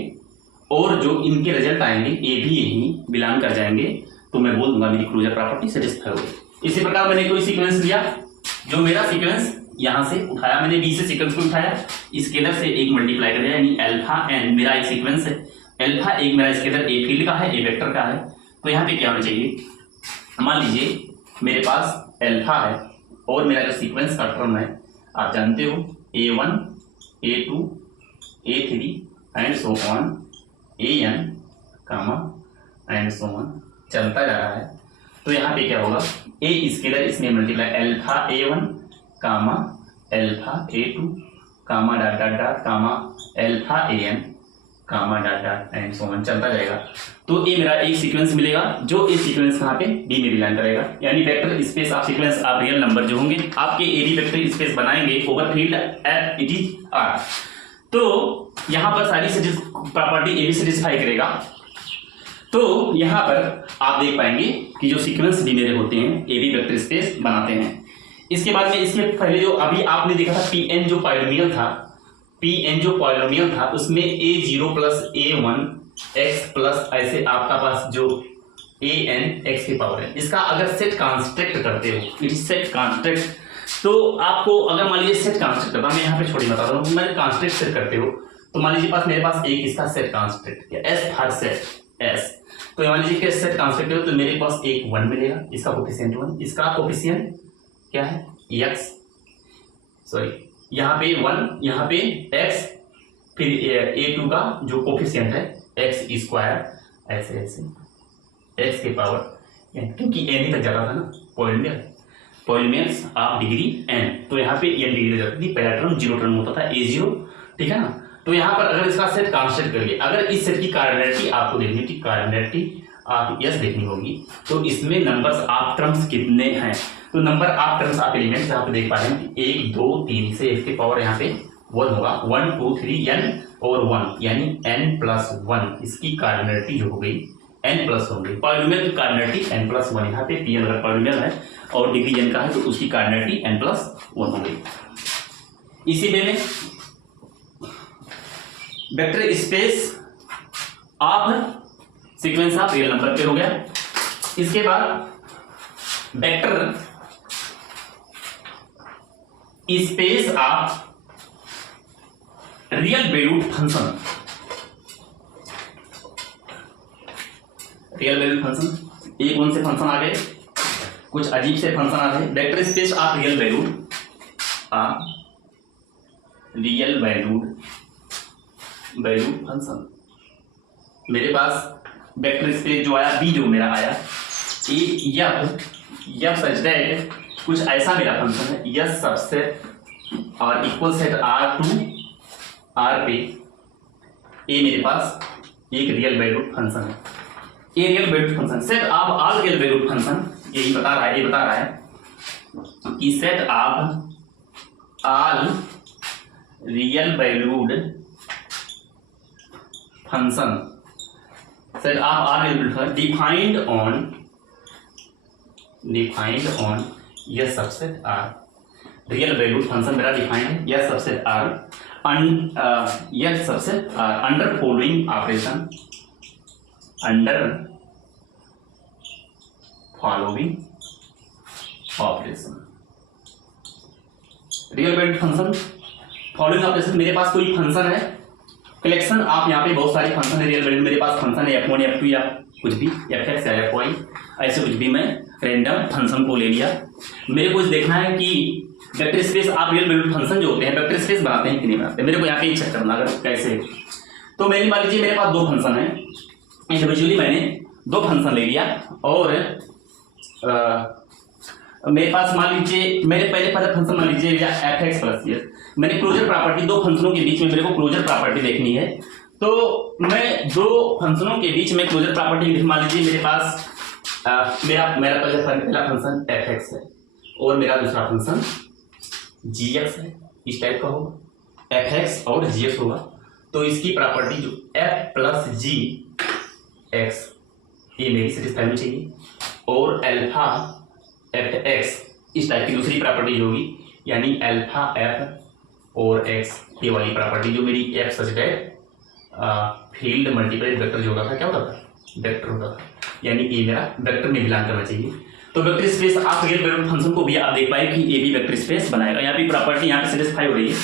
और जो इनके रिजल्ट आएंगे ए भी यही बिलोंग कर जाएंगे, तो मैं बोल दूंगा मेरी क्लोजर प्रॉपर्टी सेटिस्फाई हो गई। इसी प्रकार मैंने कोई सीक्वेंस लिया, जो मेरा सीक्वेंस यहाँ से उठाया, मैंने बी से सीक्वेंस को उठाया, स्केलर से एक मल्टीप्लाई कर दिया, यानी अल्फा एन मेरा एक सीक्वेंस है, अल्फा एक मेरा स्केलर ए फील्ड का है, ए वेक्टर का है। तो यहाँ पे क्या होना चाहिए, मान लीजिए मेरे पास अल्फा है और मेरा जो सीक्वेंस का टर्म है आप जानते हो A1 A2 A3 and so on AN comma and so on चलता जा रहा है। तो यहाँ पे क्या होगा, ए स्केलर इसमें multiply alpha A1 comma alpha A2 comma dot dot dot comma alpha AN comma dot dot and so on चलता जाएगा। तो ये मेरा एक सीक्वेंस मिलेगा, जो इस सीक्वेंस कहाँ पे बी में बिलोंग करेगा, यानी vector space of sequence of real number जो होंगे आपके ए बी वेक्टर स्पेस बनाएंगे over field at it is r. तो यहाँ पर सारी प्रॉपर्टी ए बी सेटिस्फाई करेगा। तो यहाँ पर आप देख पाएंगे कि जो सीक्वेंस भी मेरे होते हैं ए बी वेक्टर स्पेस बनाते हैं। इसके बाद में इसके पहले जो अभी आपने देखा था Pn जो पॉलिनोमियल था, Pn जो पॉलिनोमियल था उसमें A0 plus A1 x plus ऐसे आपका पास जो AN x की पावर है, इसका अगर सेट कॉन्स्ट्रक्ट करते हो, इट इज सेट कॉन्स्ट्रक्ट, तो आपको अगर मान लीजिए सेट कॉन्स्ट्रक्ट करता, मैं यहाँ पे छोड़ी बताता हूँ, मैं कॉन्स्ट्रक्ट सेट करते हो, तो मान लीजिए पास मेरे पास एक इसका सेट कॉन्स्ट्रक्ट किया S हर सेट S, तो मान लीजिए कि सेट कॉन्स्ट्रक्ट हो तो मेरे पास एक 1 मिलेगा, इसका कोफिशिएंट 1, इसका कोफिशिएंट क्या है x, सॉरी यहाँ पे 1, यहाँ पे x, फिर A2 का जो कोफिशिएंट है x स्क्वायर ऐसे ऐसे x के पावर, क्योंकि n ही तक जाता था ना पॉलिनोमियल्स ऑफ डिग्री n, तो यहाँ पे n डिग्री जाती थी, पहला टर्म 0 टर्म होता था A0, ठीक है ना। तो यहाँ पर अगर इसका सेट कॉन्स्टेंट करिए, अगर इस सेट की कार्डिनैलिटी आपको देखनी थी, कार्डिनैलिटी आप यस देखनी होगी, तो इसमें नंबर्स ऑफ टर्म्स कितने हैं, तो number of terms of elements यहाँ पे देख पा रहे हैं 1 2 3 से x के पावर यहाँ पे 1 होगा, 1 2 3 n और 1 यानी n प्लस 1, इसकी कार्डिनैलिटी जो हो गई n प्लस होंगे। पॉलिनोमियल की कार्डिनलिटी n प्लस वन, यहाँ पे Pn अगर पॉलिनोमियल है और डिग्री n का है तो उसकी कार्डिनलिटी n प्लस वन होगी। इसी वे में vector space of sequence of real number पे हो गया। इसके बाद vector space of real valued function, real valued function, ये कौन से फंक्शन आ गए, कुछ अजीब से फंक्शन आ गए। Vector space of real valued, real valued function, मेरे पास वेक्टर स्पेस जो आया बी, जो मेरा आया यह सच दैट कुछ ऐसा मेरा फंक्शन है, यह सबसेट और equal set r to r पे, ये मेरे पास एक रियल वैल्यूड फंक्शन है। ये real valued function set of all real valued function, यही बता रहा है, ये बता रहा है कि set of all real valued function, set of all real valued function defined on यह subset R, real valued function मेरा डिफाइंड है, यह सबसेट आर, यह subset R under following operation, under following operation, real valued function following operation. मेरे पास कोई function है, collection आप यहाँ पे बहुत सारे फंक्शन है रियल वैल्यूड, मेरे पास फंक्शन है f1 f2 या कुछ भी f(x) या fy, ऐसे कुछ भी मैं रैंडम फंक्शन को ले लिया। मेरे को देखना है कि वेक्टर स्पेस आप रियल वैल्यूड फंक्शन जो होते हैं वेक्टर स्पेस बनाते हैं कि नहीं बनाते, मेरे को यहाँ पे चेक करना अगर कैसे। तो मेरी मान लीजिए मेरे पास दो फंक्शन है, इंडिविजुअली मैंने दो फंक्शन ले लिया और मेरे पास मान लीजिए मेरे पहले फंक्शन मान लीजिए f(x) प्लस y, मैंने क्लोजर प्रॉपर्टी, दो फंक्शनों के बीच में मेरे को क्लोजर प्रॉपर्टी देखनी है, तो मैं दो फंक्शनों के बीच में क्लोजर प्रॉपर्टी, मान लीजिए मेरे पास मेरा पहला फंक्शन f(x) है और मेरा दूसरा फंक्शन gx है, इस टाइप का होगा, f(x) और gx होगा, तो इसकी प्रॉपर्टी जो f प्लस जी एक्स, ये मेरी सेटिस्फाई होनी चाहिए, और अल्फा f(x) इस टाइप की दूसरी प्रॉपर्टी जो होगी, यानी अल्फा f और x, ये वाली प्रॉपर्टी जो मेरी f such that field multiply vector जो होता था, क्या होता था, वेक्टर होता था, यानी ये मेरा वेक्टर में बिलोंग करना चाहिए। तो वेक्टर स्पेस आप रियल वैल्यूड फंक्शन को भी आप देख पाए कि ये भी वेक्टर स्पेस बनाएगा, यहाँ भी प्रॉपर्टी यहाँ पे सेटिस्फाई हो रही है,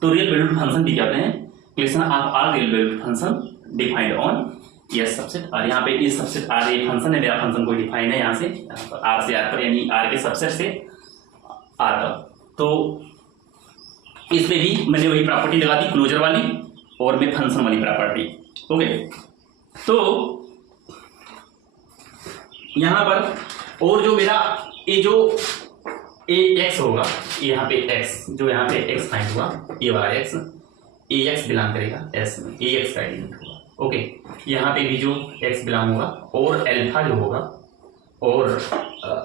तो रियल वैल्यूड फंक्शन भी कहते हैं question of all real valued function defined on yes subset, और यहाँ पे इस सबसेट आर ये फंक्शन है, मेरा फंक्शन को डिफाइन है यहाँ से आर से आर पर, यानी आर के सबसेट से आर तक। तो इसमें भी मैंने वही प्रॉपर्टी लगा दी क्लोजर वाली और मैं फंक्शन वाली प्रॉपर्टी। ओके, तो यहां पर और जो मेरा ये जो ए एक्स होगा, यहाँ पे एक्स जो यहाँ पे एक्स फाइंड हुआ, ये वाला एक्स ए एक्स बिलोंग करेगा एस में, ए एक्स का एलिमेंट होगा। ओके, यहाँ पे भी जो एक्स बिलोंग होगा, और अल्फा जो होगा, और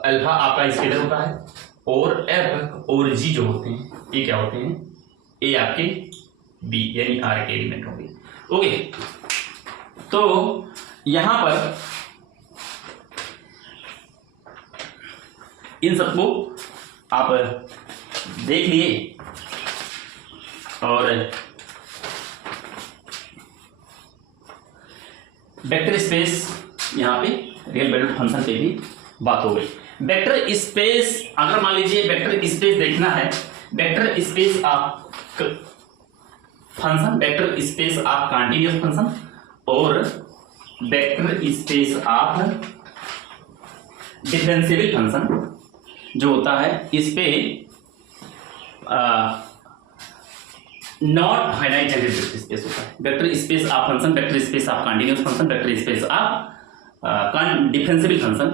अल्फा आपका स्केलर होता है, और एफ और जी जो होते हैं ये क्या होते हैं, ए आपके बी यानी आर के एलिमेंट होंगे। ओके, तो यहां पर इन सबको आप देख लिए और वेक्टर स्पेस यहां पे रियल वैल्यूड फंक्शन पे भी बात हो गई। वेक्टर स्पेस अगर मान लीजिए वेक्टर स्पेस देखना है, vector space of function, vector space of continuous function और vector space of differentiable function जो होता है, इस पे not finite generated vector space होता है। Vector space of function, vector space of continuous function, vector space of differentiable function,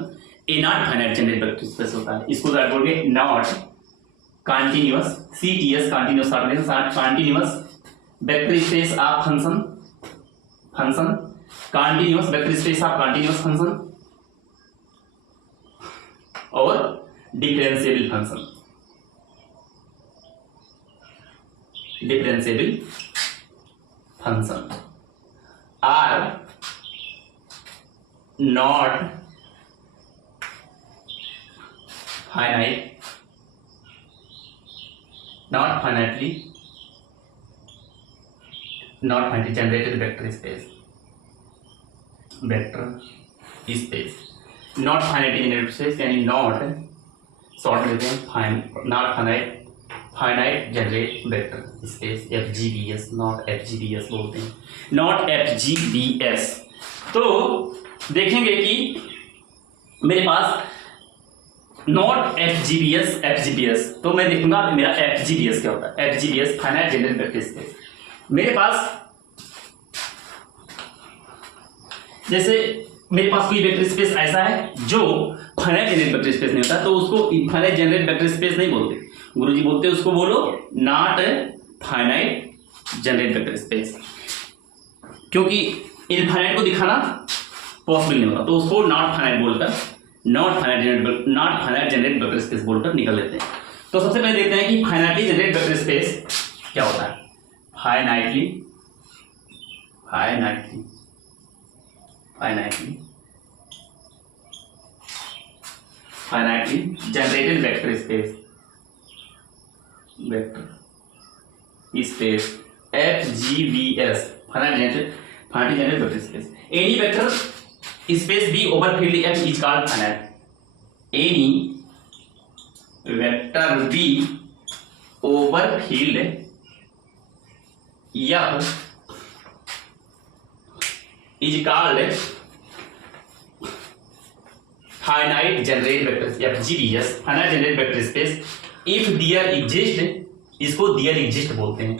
a not finite generated vector space होता है। इसको क्या बोलोगे, not continuous, CTS continuous operation, continuous vector space of function, function continuous vector space of continuous function और differentiable function, differentiable function are not finite, not finitely generated vector space, not finitely generated space यानी not short में लेते हैं not finite generate vector space FGVS, not FGVS बोलते हैं, not FGVS। तो देखेंगे कि मेरे पास नॉट FGVS, तो मैं देखूंगा मेरा FGVS क्या होता है। FGVS finite generate vector space. मेरे पास जैसे मेरे पास कोई वेक्टर स्पेस ऐसा है जो फाइनाइट जनरेट वेक्टर स्पेस नहीं होता, तो उसको इनफाइनाइट जनरेट वेक्टर स्पेस नहीं बोलते, गुरुजी बोलते हैं उसको बोलो not finite generate vector space, क्योंकि इनफाइनाइट को दिखाना पॉसिबल नहीं होता, तो उसको नॉट फाइनाइट बोलकर not finite generate vector space बोलकर निकल लेते हैं। तो सबसे पहले देखते हैं कि फाइनाइटली जनरेट वेक्टर स्पेस क्या होता है। Finitely generated vector space FGVS finite generated vector space. Any vector space v over field F is called finite. Any vector v over field F is called finite generate vector FGVS finite generate vector space if there exist, इसको there exist बोलते हैं,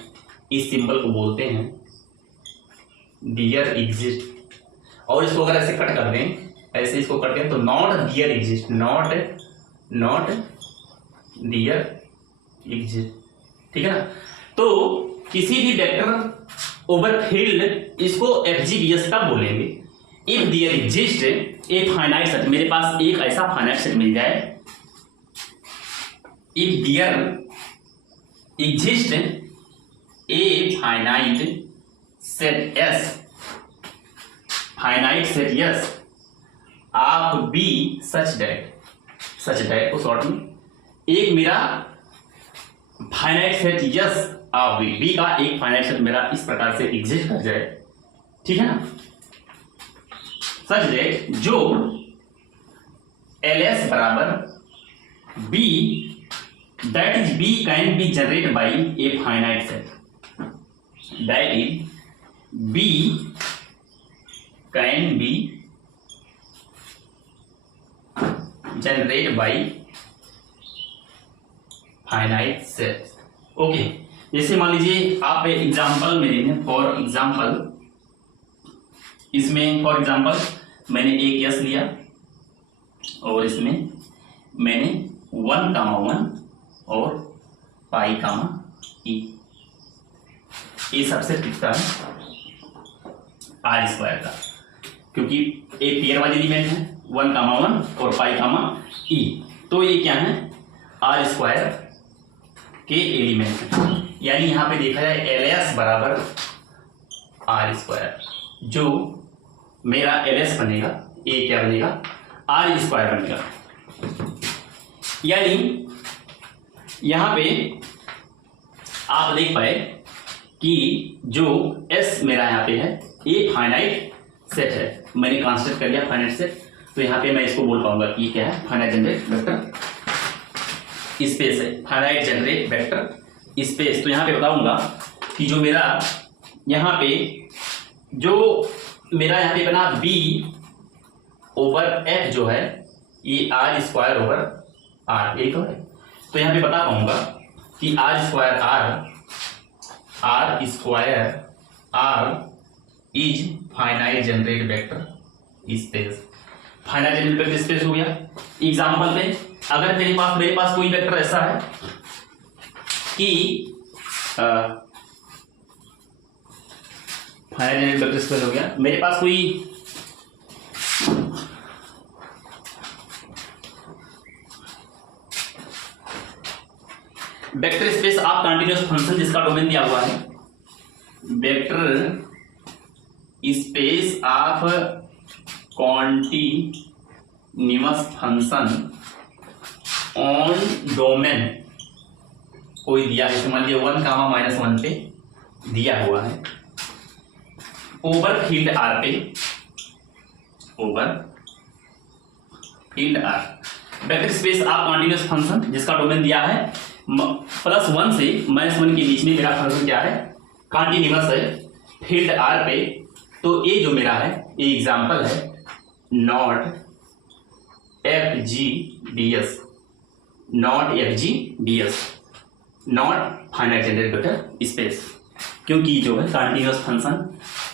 इस symbol को बोलते हैं there exist, और इसको अगर ऐसे कट कर दें, ऐसे इसको कट करें तो not there exist, not there exist, ठीक है ना। तो किसी भी वेक्टर ओवर फील्ड इसको FGVS का बोलेंगे if there exist a finite set. मेरे पास एक ऐसा फाइनाइट सेट मिल जाए, if there exist a finite set S of B such that को शॉर्ट में एक मेरा finite set s of v का एक फाइनाइट सेट मेरा इस प्रकार से एग्जिस्ट कर जाए, ठीक है ना, सच दैट जो LS बराबर B that is B can be generate by A finite set, that is B can be generate by finite set. Okay, जैसे मान लीजिए आप एग्जाम्पल में देखें, फॉर एग्जाम्पल मैंने एक यस लिया और इसमें मैंने 1,1 और पाई कामा ई, ये सबसे कितना है R² का, क्योंकि एक पेयर वाले एलिमेंट है 1,1 और पाई कामा ई, तो ये क्या है R² के एलिमेंट है। यानी यहां पे देखा जाए LS बराबर R², जो मेरा LS बनेगा ये क्या बनेगा R² बनेगा। यानी यहां पे आप देख पाए कि जो S मेरा यहाँ पे है ये फाइनाइट सेट है, मैंने कंस्ट्रक्ट कर लिया फाइनाइट सेट, तो यहाँ पे मैं इसको बोल पाऊंगा कि ये क्या है फाइनाइट जनरेट वेक्टर स्पेस है, फाइनाइट जनरेट वेक्टर स्पेस। तो यहाँ पे बताऊंगा कि जो मेरा यहाँ पे यहाँ पे बना B ओवर F जो है ये R² ओवर R, यही तो है। तो यहाँ पे बता पाऊंगा कि R² is finite generate vector space. Finite generate vector space हो गया। एग्जाम्पल पे अगर मेरे पास कोई वेक्टर ऐसा है कि फाइनाइट जनरेट वेक्टर स्पेस हो गया, मेरे पास कोई vector space of continuous function जिसका डोमेन दिया हुआ है, vector space of continuous function on domain कोई दिया है, मान लीजिए 1, -1 पे दिया हुआ है, ओवर फील्ड आर पे, over field r vector space of continuous function जिसका डोमेन दिया है +1 से -1 के बीच में मेरा फंक्शन क्या है, कॉन्टिन्यूअस है फील्ड आर पे। तो ये जो मेरा है ये एग्जांपल है not FGDS, not FGDS, not finite generate vector space, क्योंकि जो है कॉन्टिन्यूअस फंक्शन,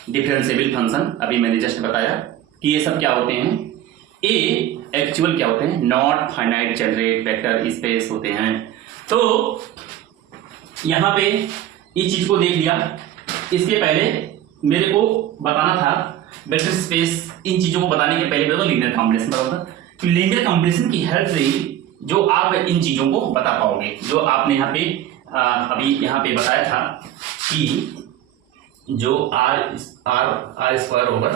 डिफरेंशिएबल फंक्शन अभी मैंने जस्ट बताया कि ये सब क्या होते हैं, ये एक्चुअल क्या होते हैं, not finite generate vector space होते हैं। तो यहां पे इस चीज को देख लिया। इसके पहले मेरे को बताना था वेक्टर स्पेस, इन चीजों को बताने के पहले मेरे को लीनियर कॉम्बिनेशन बताना था कि लीनियर कॉम्बिनेशन की हेल्प से ही जो आप इन चीजों को बता पाओगे, जो आपने यहाँ पे अभी यहाँ पे बताया था कि जो आर स्क्वायर ओवर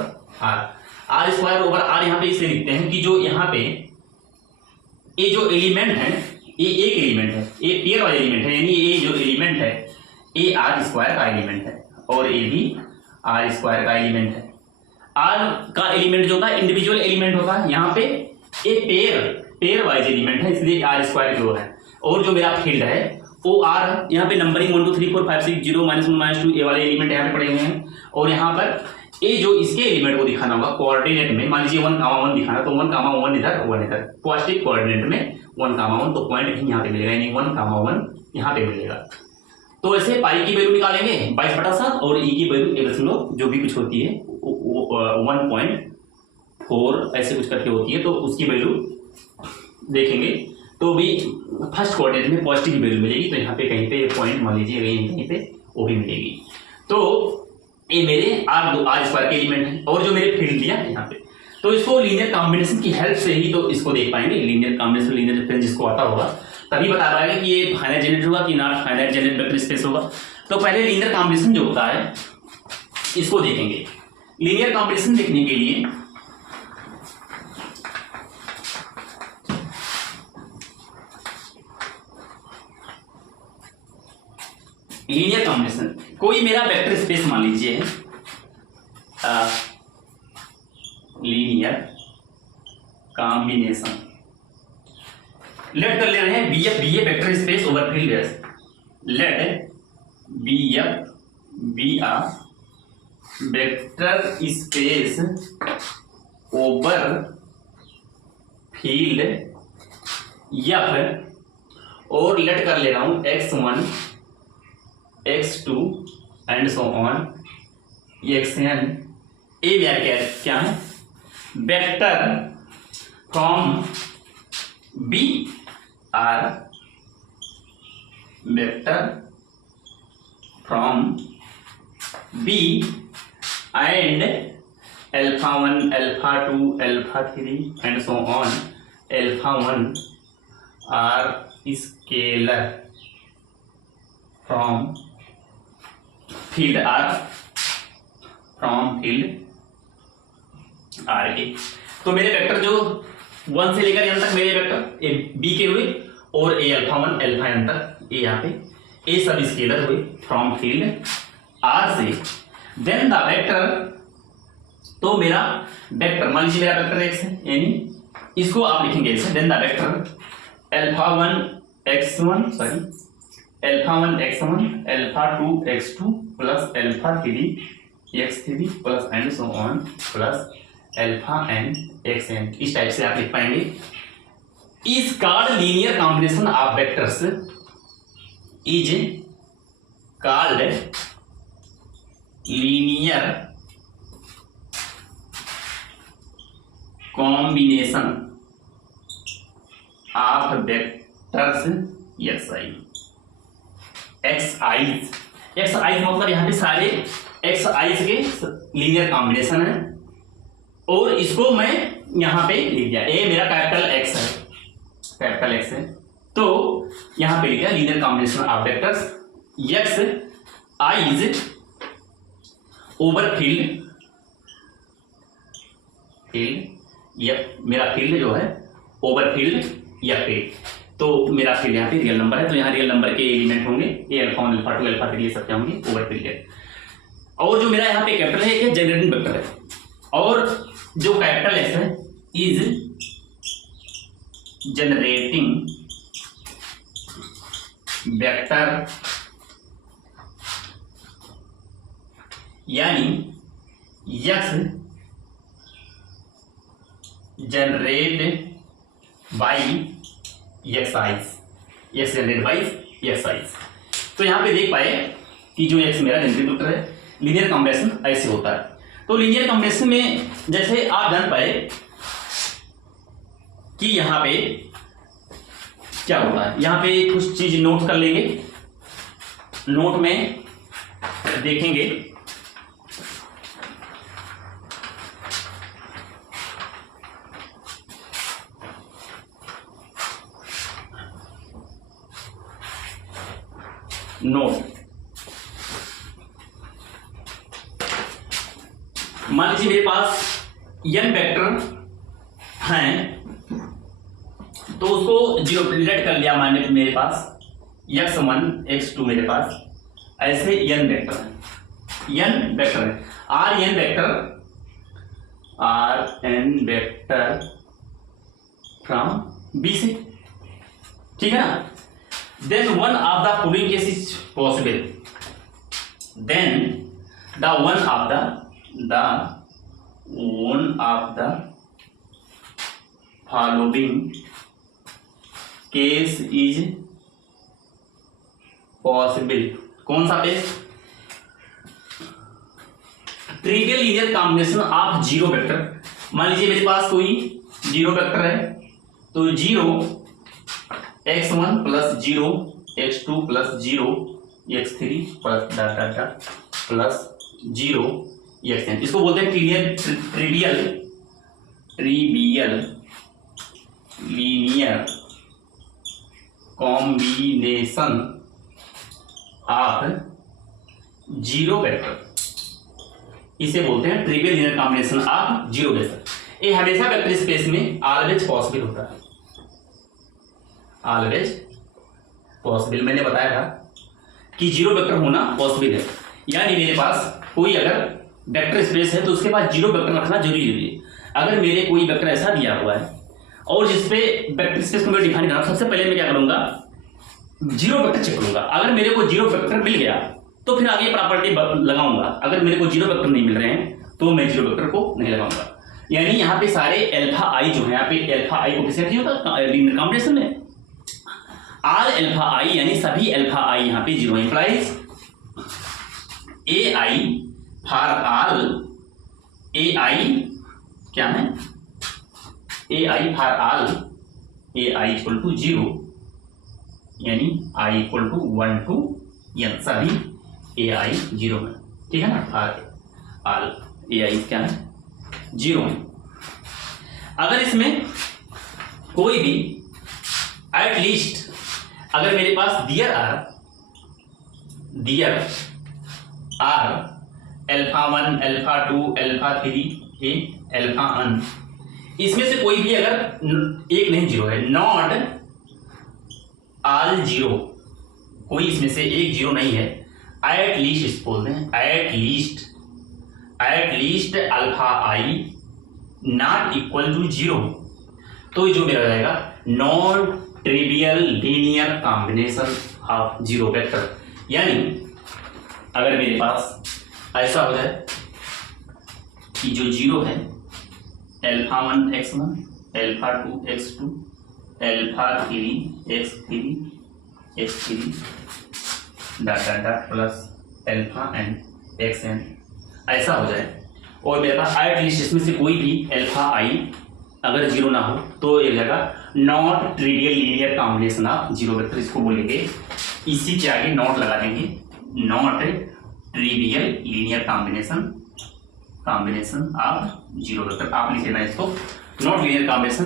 आर यहाँ पे इसे लिखते हैं कि जो यहाँ पे ये जो एलिमेंट है ये एक एलिमेंट है, ये पेयर वाला एलिमेंट है, यानी ये जो एलिमेंट है ये आर स्क्वायर का एलिमेंट है और ये भी आर स्क्वायर का एलिमेंट है। आर का एलिमेंट जो होता है इंडिविजुअल एलिमेंट होता है, यहाँ पे ये पेयर वाइज एलिमेंट है, इसलिए आर स्क्वायर जो है। और जो मेरा फील्ड है वो आर, यहाँ पे नंबरिंग 1 2 3 4 5 6 0 -1 -2 ये वाले एलिमेंट यहाँ पे पड़े हुए हैं। और यहाँ पर ये जो इसके एलिमेंट को दिखाना होगा कोऑर्डिनेट में, मान लीजिए 1, 1 दिखाना, तो 1, 1 इधर 1 इधर, पॉजिटिव कोऑर्डिनेट में 1, 1 तो पॉइंट भी यहाँ पे मिलेगा, यानी 1, 1 यहाँ पे मिलेगा। तो ऐसे पाई की वैल्यू निकालेंगे 22/7 और ई की वैल्यू 1 जो भी कुछ होती है 1.4 ऐसे कुछ करके होती है, तो उसकी वैल्यू देखेंगे तो भी फर्स्ट कोऑर्डिनेट में पॉजिटिव वैल्यू मिलेगी, तो यहाँ पे कहीं पे पॉइंट मान लीजिए कहीं पे वो भी मिलेगी। तो ये मेरे आर स्क्वायर के एलिमेंट है और जो मेरे फील्ड दिया है यहाँ पे, तो इसको लीनियर कॉम्बिनेशन की हेल्प से ही तो इसको देख पाएंगे। लीनियर कॉम्बिनेशन, लीनियर डिफरेंस जिसको आता होगा तभी बता पाएगा कि ये फाइनाइट जनरेट होगा कि not finite generate vector space होगा। तो पहले लीनियर कॉम्बिनेशन जो होता है इसको देखेंगे। लीनियर कॉम्बिनेशन देखने के लिए लीनियर कॉम्बिनेशन, कोई मेरा वेक्टर स्पेस मान लीजिए लीनियर कॉम्बिनेशन, लेट कर ले रहे हैं BF vector space over field है, let BF be a vector space over field F, और लेट कर ले रहा हूं x1 x2 and so on xn। A क्या है, vector from B R, vector from B and α1 α2 α3 and so on α1 are scalar from field R, from field R के। तो मेरे वेक्टर जो 1 से लेकर यहाँ तक मेरे वेक्टर ए बी के हुए और ए α1 αn तक ए यहाँ पे ए सब स्केलर हुए फ्रॉम फील्ड आर से। देन द वेक्टर, तो मेरा वेक्टर मान लीजिए मेरा वेक्टर एक्स है, यानी इसको आप लिखेंगे ऐसे, then the vector α1 x1 α2 x2 plus α3 x3 plus and so on plus αn xn, इस टाइप से आप लिख पाएंगे। Is called linear combination of vectors, is called linear combination of vectors X I मतलब यहाँ पे सारे एक्स आई के लीनियर कॉम्बिनेशन है, और इसको मैं यहाँ पे लिख दिया, ए मेरा कैपिटल एक्स है, कैपिटल एक्स है, तो यहाँ पे लिख दिया linear combination of vectors x eyes over field field F, मेरा फील्ड जो है ओवर फील्ड एफ है। तो मेरा फील्ड यहाँ पे रियल नंबर है, तो यहाँ रियल नंबर के एलिमेंट होंगे ए अल्फा 1 अल्फा 2 अल्फा 3 ये सब होंगे ओवर फील्ड है। और जो मेरा यहाँ पे कैपिटल है ये जनरेटिंग वेक्टर है, और जो कैपिटल एस है इज जनरेटिंग वेक्टर, यानी x generate by excise, x generate by excise. तो यहाँ पे देख पाए कि जो एक्स मेरा जनरेटिंग वेक्टर है, लीनियर कॉम्बिनेशन ऐसे होता है। तो लीनियर कॉम्बिनेशन में जैसे आप जान पाए कि यहाँ पे क्या होता है, यहाँ पे कुछ चीज नोट कर लेंगे, नोट में देखेंगे नोट। मान लीजिए मेरे पास n वेक्टर हैं, तो उसको जीरो रिलेट कर लिया मैंने, मेरे पास x1 x2 मेरे पास ऐसे n वेक्टर है, n वेक्टर है, rn वेक्टर फ्रॉम B से, ठीक है ना। Then one of the following case is possible. Then the one of the following case is possible. कौन सा case? Trivial linear combination of zero vector. मान लीजिए मेरे पास कोई जीरो वेक्टर है, तो zero x1 plus 0 x2 plus 0 x3 plus dot dot dot plus 0 xn, इसको बोलते हैं trivial linear combination of zero vector, इसे बोलते हैं trivial linear combination of zero vector. ये हमेशा वेक्टर स्पेस में ऑलवेज पॉसिबल होता है, ऑलवेज पॉसिबल। मैंने बताया था कि जीरो वेक्टर होना पॉसिबल है, यानी मेरे पास कोई अगर वेक्टर स्पेस है तो उसके पास जीरो वेक्टर रखना जरूरी है। अगर मेरे कोई वेक्टर ऐसा दिया हुआ है और जिसपे वेक्टर स्पेस को मैं डिफाइन करूँ, सबसे पहले मैं क्या करूंगा, जीरो वेक्टर चेक करूंगा। अगर मेरे को जीरो वेक्टर मिल गया तो फिर आगे प्रॉपर्टी लगाऊंगा, अगर मेरे को जीरो वेक्टर नहीं मिल रहे हैं तो मैं जीरो वेक्टर को नहीं लगाऊंगा। यानी यहाँ पे सारे अल्फा आई जो है, यहाँ पे अल्फा आई को किससे होता है लीनियर कॉम्बिनेशन में, आल अल्फा आई, यानी सभी अल्फा आई यहाँ पे zero implies A I for all, A I क्या है, A I for all, A I equal to 0, यानी I equal to 1 to n, सभी ए आई 0 है, ठीक है ना। फॉर आल ए आई क्या है 0 है। अगर इसमें कोई भी एट लीस्ट अगर मेरे पास there are alpha 1 alpha 2 alpha 3 alpha n, इसमें से कोई भी अगर एक नहीं जीरो है, नॉट ऑल जीरो, कोई इसमें से एक जीरो नहीं है, एट लीस्ट इसको बोलते हैं at least alpha i not equal to 0, तो जो मेरा रहेगा non trivial linear combination of zero vector. यानी अगर मेरे पास ऐसा हो जाए कि जो जीरो है alpha 1 x1 alpha 2 x2 alpha 3 x3 data dot plus alpha n xn, ऐसा हो जाए और मेरे पास एट लीस्ट इसमें से कोई भी अल्फा आई अगर जीरो ना हो तो ये रहेगा not trivial linear combination of zero vector, इसको बोलेंगे, इसी के आगे नॉट लगा देंगे, not trivial linear combination of zero vector. आप लिख लेना इसको, नॉट लीनियर कॉम्बिनेशन।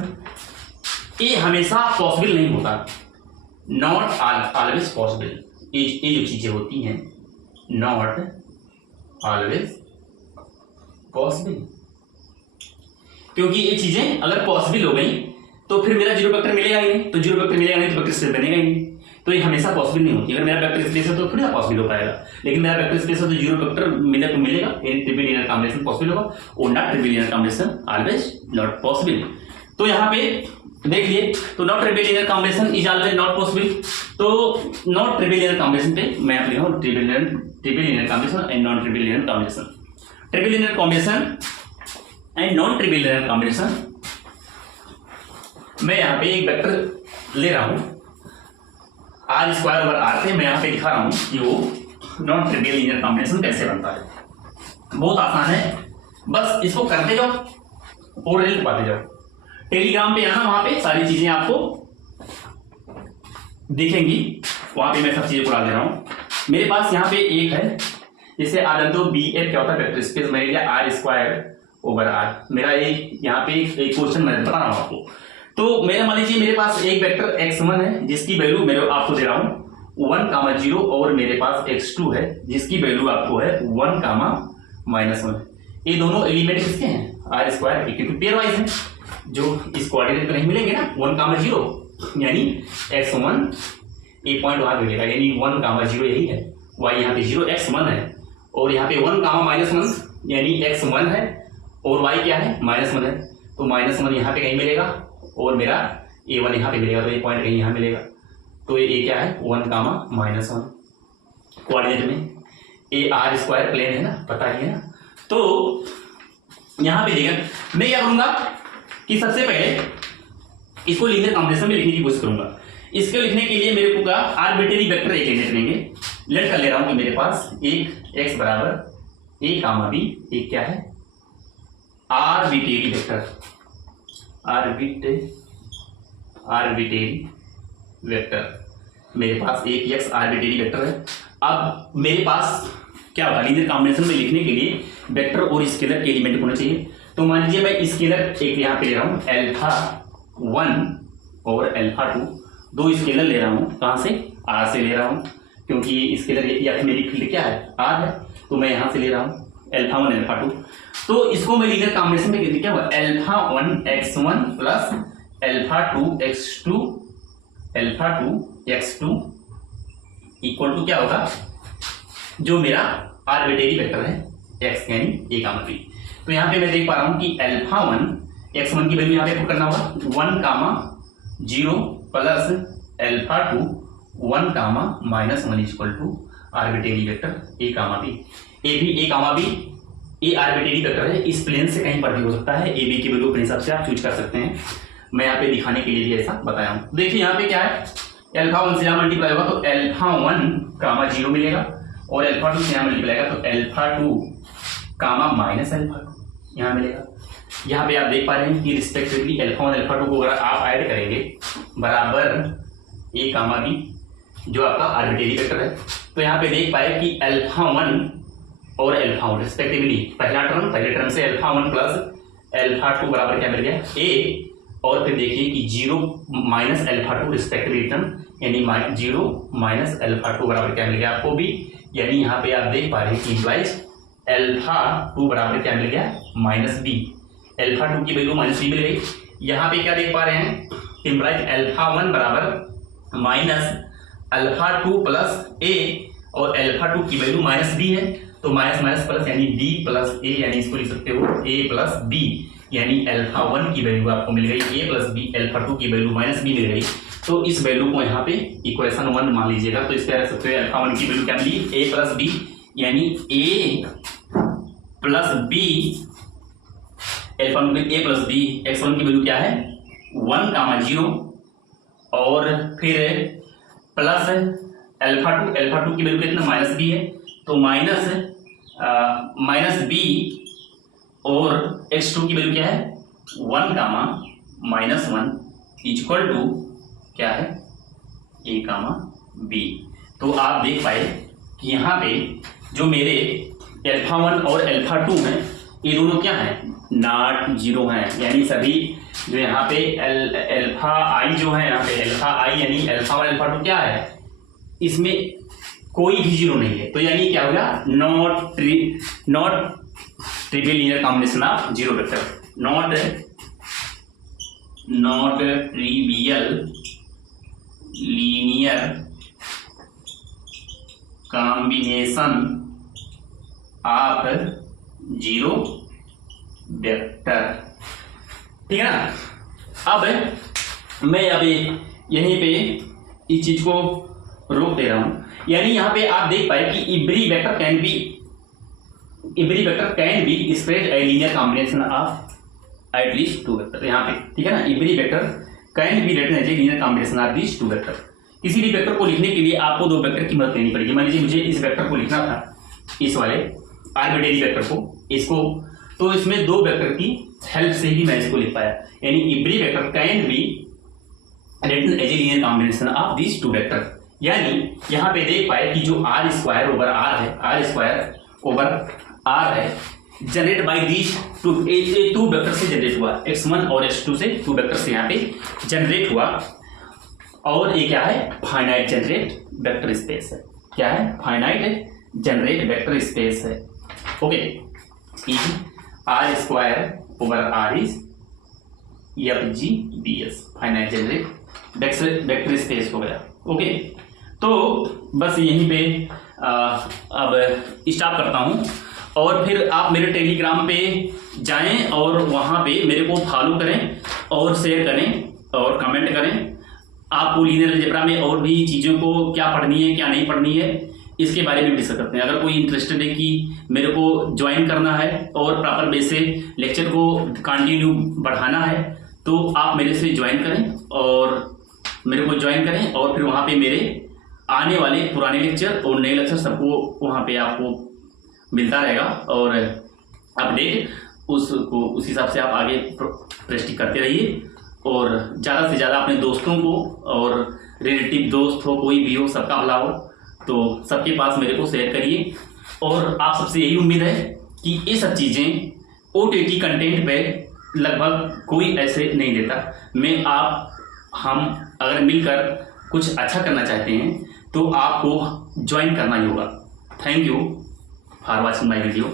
ये हमेशा पॉसिबल नहीं होता, नॉट ऑलवेज पॉसिबल, ये जो चीजें होती हैं नॉट ऑलवेज पॉसिबल। क्योंकि ये चीजें अगर पॉसिबल हो गई तो फिर मेरा जीरो वेक्टर मिलेगा ही नहीं, तो जीरो वेक्टर मिलेगा नहीं तो वेक्टर स्पेस बनेगा ही नहीं, तो ये हमेशा पॉसिबल नहीं होती। अगर मेरा वेक्टर स्पेस है तो थोड़ी ना पॉसिबल हो पाएगा, लेकिन मेरा वेक्टर स्पेस है तो जीरो वेक्टर मिले तो मिलेगा, ट्रिपल लीनियर कॉम्बिनेशन पॉसिबल होगा, और not triple linear combination always not possible. तो यहाँ पे देखिए, तो not triple linear combination is always not possible. तो नॉट ट्रिपल लीनियर कॉम्बिनेशन पे मैं आप लिखा हूँ triple linear combination and non triple linear combination. Triple linear combination and non triple linear combination, मैं यहाँ पे एक वेक्टर ले रहा हूं आर स्क्वायर ओवर आर पे, मैं यहाँ पे दिखा रहा हूं कि वो नॉन ट्रिपल लीनियर कॉम्बिनेशन कैसे बनता है। बहुत आसान है, बस इसको करते जाओ और लिख पाते जाओ। टेलीग्राम पे आना, वहां पे सारी चीजें आपको दिखेंगी, वहां पे मैं सब चीजें पढ़ा दे रहा हूं। मेरे पास यहाँ पे एक है, इसे आदंतो बी एफ क्या होता है वेक्टर स्पेस, मैंने लिया आर स्क्वायर ओवर आर। मेरा एक यहाँ पे एक क्वेश्चन मैं बता रहा हूँ आपको। तो मेरा मान लीजिए मेरे पास एक वेक्टर x1 है जिसकी वैल्यू मैं आपको दे रहा हूं 1, 0, और मेरे पास x2 है जिसकी वैल्यू आपको है 1, -1। ये दोनों एलिमेंट किसके हैं, आर स्क्वायर के, क्योंकि पेयर वाइज है, जो इस कोऑर्डिनेट पे नहीं मिलेंगे ना, 1, 0 यानी x1 ए पॉइंट वहां मिलेगा, यानी 1, 0 यही है, y यहाँ पे 0, x1 है, और यहाँ पे 1, -1 यानी x1 है और y क्या है, -1 है, तो -1 यहाँ पे कहीं मिलेगा और मेरा a1 यहाँ पे मिलेगा, तो ये पॉइंट कहीं यहाँ मिलेगा, तो ये क्या है 1, -1 कोऑर्डिनेट में। ये आर स्क्वायर प्लेन है ना, पता ही है ना। तो यहाँ पे देखिए मैं क्या करूंगा कि सबसे पहले इसको लीनियर कॉम्बिनेशन में लिखने की कोशिश करूंगा। इसको लिखने के लिए मेरे को क्या आर्बिट्रेरी वेक्टर एक लेने लेंगे, लेट कर ले रहा हूं कि मेरे पास एक x बराबर a, b, एक क्या है आर्बिट्रेरी वेक्टर, आर्बिट्रेरी वेक्टर, मेरे पास एक x आर्बिट्रेरी वेक्टर है। अब मेरे पास क्या होगा, लीनियर कॉम्बिनेशन में लिखने के लिए वेक्टर और स्केलर के एलिमेंट होना चाहिए। तो मान लीजिए मैं स्केलर एक यहाँ पे ले रहा हूँ α1 और α2, दो स्केलर ले रहा हूँ, कहाँ से, r से ले रहा हूँ, क्योंकि स्केलर या मेरी फील्ड क्या है, r है, तो मैं यहाँ से ले रहा हूँ α1 α2। तो इसको मैं लीनियर कॉम्बिनेशन में क्या होगा, α1 x1 plus α2 x2 equal to क्या होगा, जो मेरा आर्बिट्रेरी वेक्टर है x यानी a, b। तो यहाँ पे मैं देख पा रहा हूँ कि α1 x1 की वैल्यू यहाँ पे पुट करना होगा 1, 0 plus α2 1, -1 equal to arbitrary vector a, b। A भी a, b ये आर्बिट्रेरी वेक्टर है, इस प्लेन से कहीं पर भी हो सकता है, ए बी की वैल्यू अपने हिसाब से आप चूज कर सकते हैं। मैं यहाँ पे दिखाने के लिए भी ऐसा बताया हूँ। देखिए यहाँ पे क्या है, α1 से यहाँ मल्टीप्लाई होगा तो α1, 0 मिलेगा, और α2 से यहाँ मल्टीप्लाई होगा तो α2, -α2 यहाँ मिलेगा। यहाँ पे आप देख पा रहे हैं कि रिस्पेक्टिवली α1 α2 को अगर आप ऐड करेंगे बराबर a, b, जो आपका आर्बिट्रेरी वेक्टर है, तो यहाँ पे देख पाए कि α1 और α1 रिस्पेक्टिवली पहले टर्म से α1 प्लस α2 बराबर क्या मिल गया a, और फिर देखिए कि 0 -α2 रिस्पेक्टिवली टर्म यानी 0 -α2 बराबर क्या मिल गया आपको भी, यानी यहाँ पे आप देख पा रहे हैं कि इम्प्लाइज α2 बराबर क्या मिल गया -b, α2 की वैल्यू -b मिल गई। यहाँ पे क्या देख पा रहे हैं, इम्प्लाइज α1 बराबर -α2 प्लस a, और α2 की वैल्यू -b है, तो माइनस प्लस यानी b प्लस a, यानी इसको लिख सकते हो a प्लस b, यानी α1 की वैल्यू आपको मिल गई a प्लस b, α2 की वैल्यू -b मिल गई। तो इस वैल्यू को यहाँ पे इक्वेशन 1 मान लीजिएगा, तो इस पे रख सकते हो α1 की वैल्यू क्या मिली a प्लस b, यानी a plus b, a plus b, x1 की वैल्यू क्या है 1, 0, और फिर प्लस α2 की वैल्यू कितना -b है, तो -b, और x2 की वैल्यू क्या है 1, -1 इक्वल टू क्या है a, b। तो आप देख पाए कि यहाँ पे जो मेरे α1 और α2 हैं ये दोनों क्या हैं, नॉट 0 हैं, यानी सभी जो यहाँ पे अल्फा जो है, यहाँ पे अल्फा यानी α1 α2 क्या है, इसमें कोई भी 0 नहीं है, तो यानी क्या होगा, not triple linear combination of 0 vector, not not trivial linear combination of zero vector. ठीक है ना। अब मैं अभी यहीं पे इस चीज को रोक दे रहा हूं, यानी यहां पे आप देख पाए कि every vector can be spread a linear combination of at least two vector. यहाँ पे ठीक है ना, every vector can be written as a linear combination of these two vector. किसी भी वेक्टर को लिखने के लिए आपको दो वेक्टर की मदद लेनी पड़ेगी। मान लीजिए मुझे इस वेक्टर को लिखना था, इस वाले आर्बिट्रेरी वेक्टर को, इसको, तो इसमें दो वेक्टर की हेल्प से ही मैं इसको लिख पाया, यानी every vector can be written as a linear combination of these two vector. यानी यहाँ पे देख पाए कि जो आर स्क्वायर ओवर आर है, आर स्क्वायर ओवर आर है, generate by these two vector से जनरेट हुआ, x1 और x2 से टू वेक्टर से यहाँ पे जनरेट हुआ। और ये क्या है, फाइनाइट जनरेट वेक्टर स्पेस है। क्या है, फाइनाइट जनरेट वेक्टर स्पेस है। Okay, r square over r is FGBS, finite generate vector space हो गया। ओके, तो बस यहीं पे अब स्टॉप करता हूँ, और फिर आप मेरे टेलीग्राम पे जाएं और वहाँ पे मेरे को फॉलो करें और शेयर करें और कमेंट करें। आपको लीनियर अलजेब्रा में और भी चीज़ों को क्या पढ़नी है क्या नहीं पढ़नी है इसके बारे में डिस्कस करते हैं। अगर कोई इंटरेस्टेड है कि मेरे को ज्वाइन करना है और प्रॉपर बेस से लेक्चर को कंटिन्यू बढ़ाना है, तो आप मेरे से ज्वाइन करें और मेरे को ज्वाइन करें, और फिर वहाँ पे मेरे आने वाले पुराने लेक्चर और नए लेक्चर सबको वहाँ पे आपको मिलता रहेगा, और अपडेट उसको उस हिसाब से आप आगे प्रैक्टिस करते रहिए। और ज़्यादा से ज़्यादा अपने दोस्तों को, और रिलेटिव दोस्त हो कोई भी हो, सबका भला हो, तो सबके पास मेरे को शेयर करिए। और आप सबसे यही उम्मीद है कि ये सब चीज़ें OTT कंटेंट पे लगभग कोई ऐसे नहीं देता। हम अगर मिलकर कुछ अच्छा करना चाहते हैं तो आपको ज्वाइन करना ही होगा। Thank you for watching my video.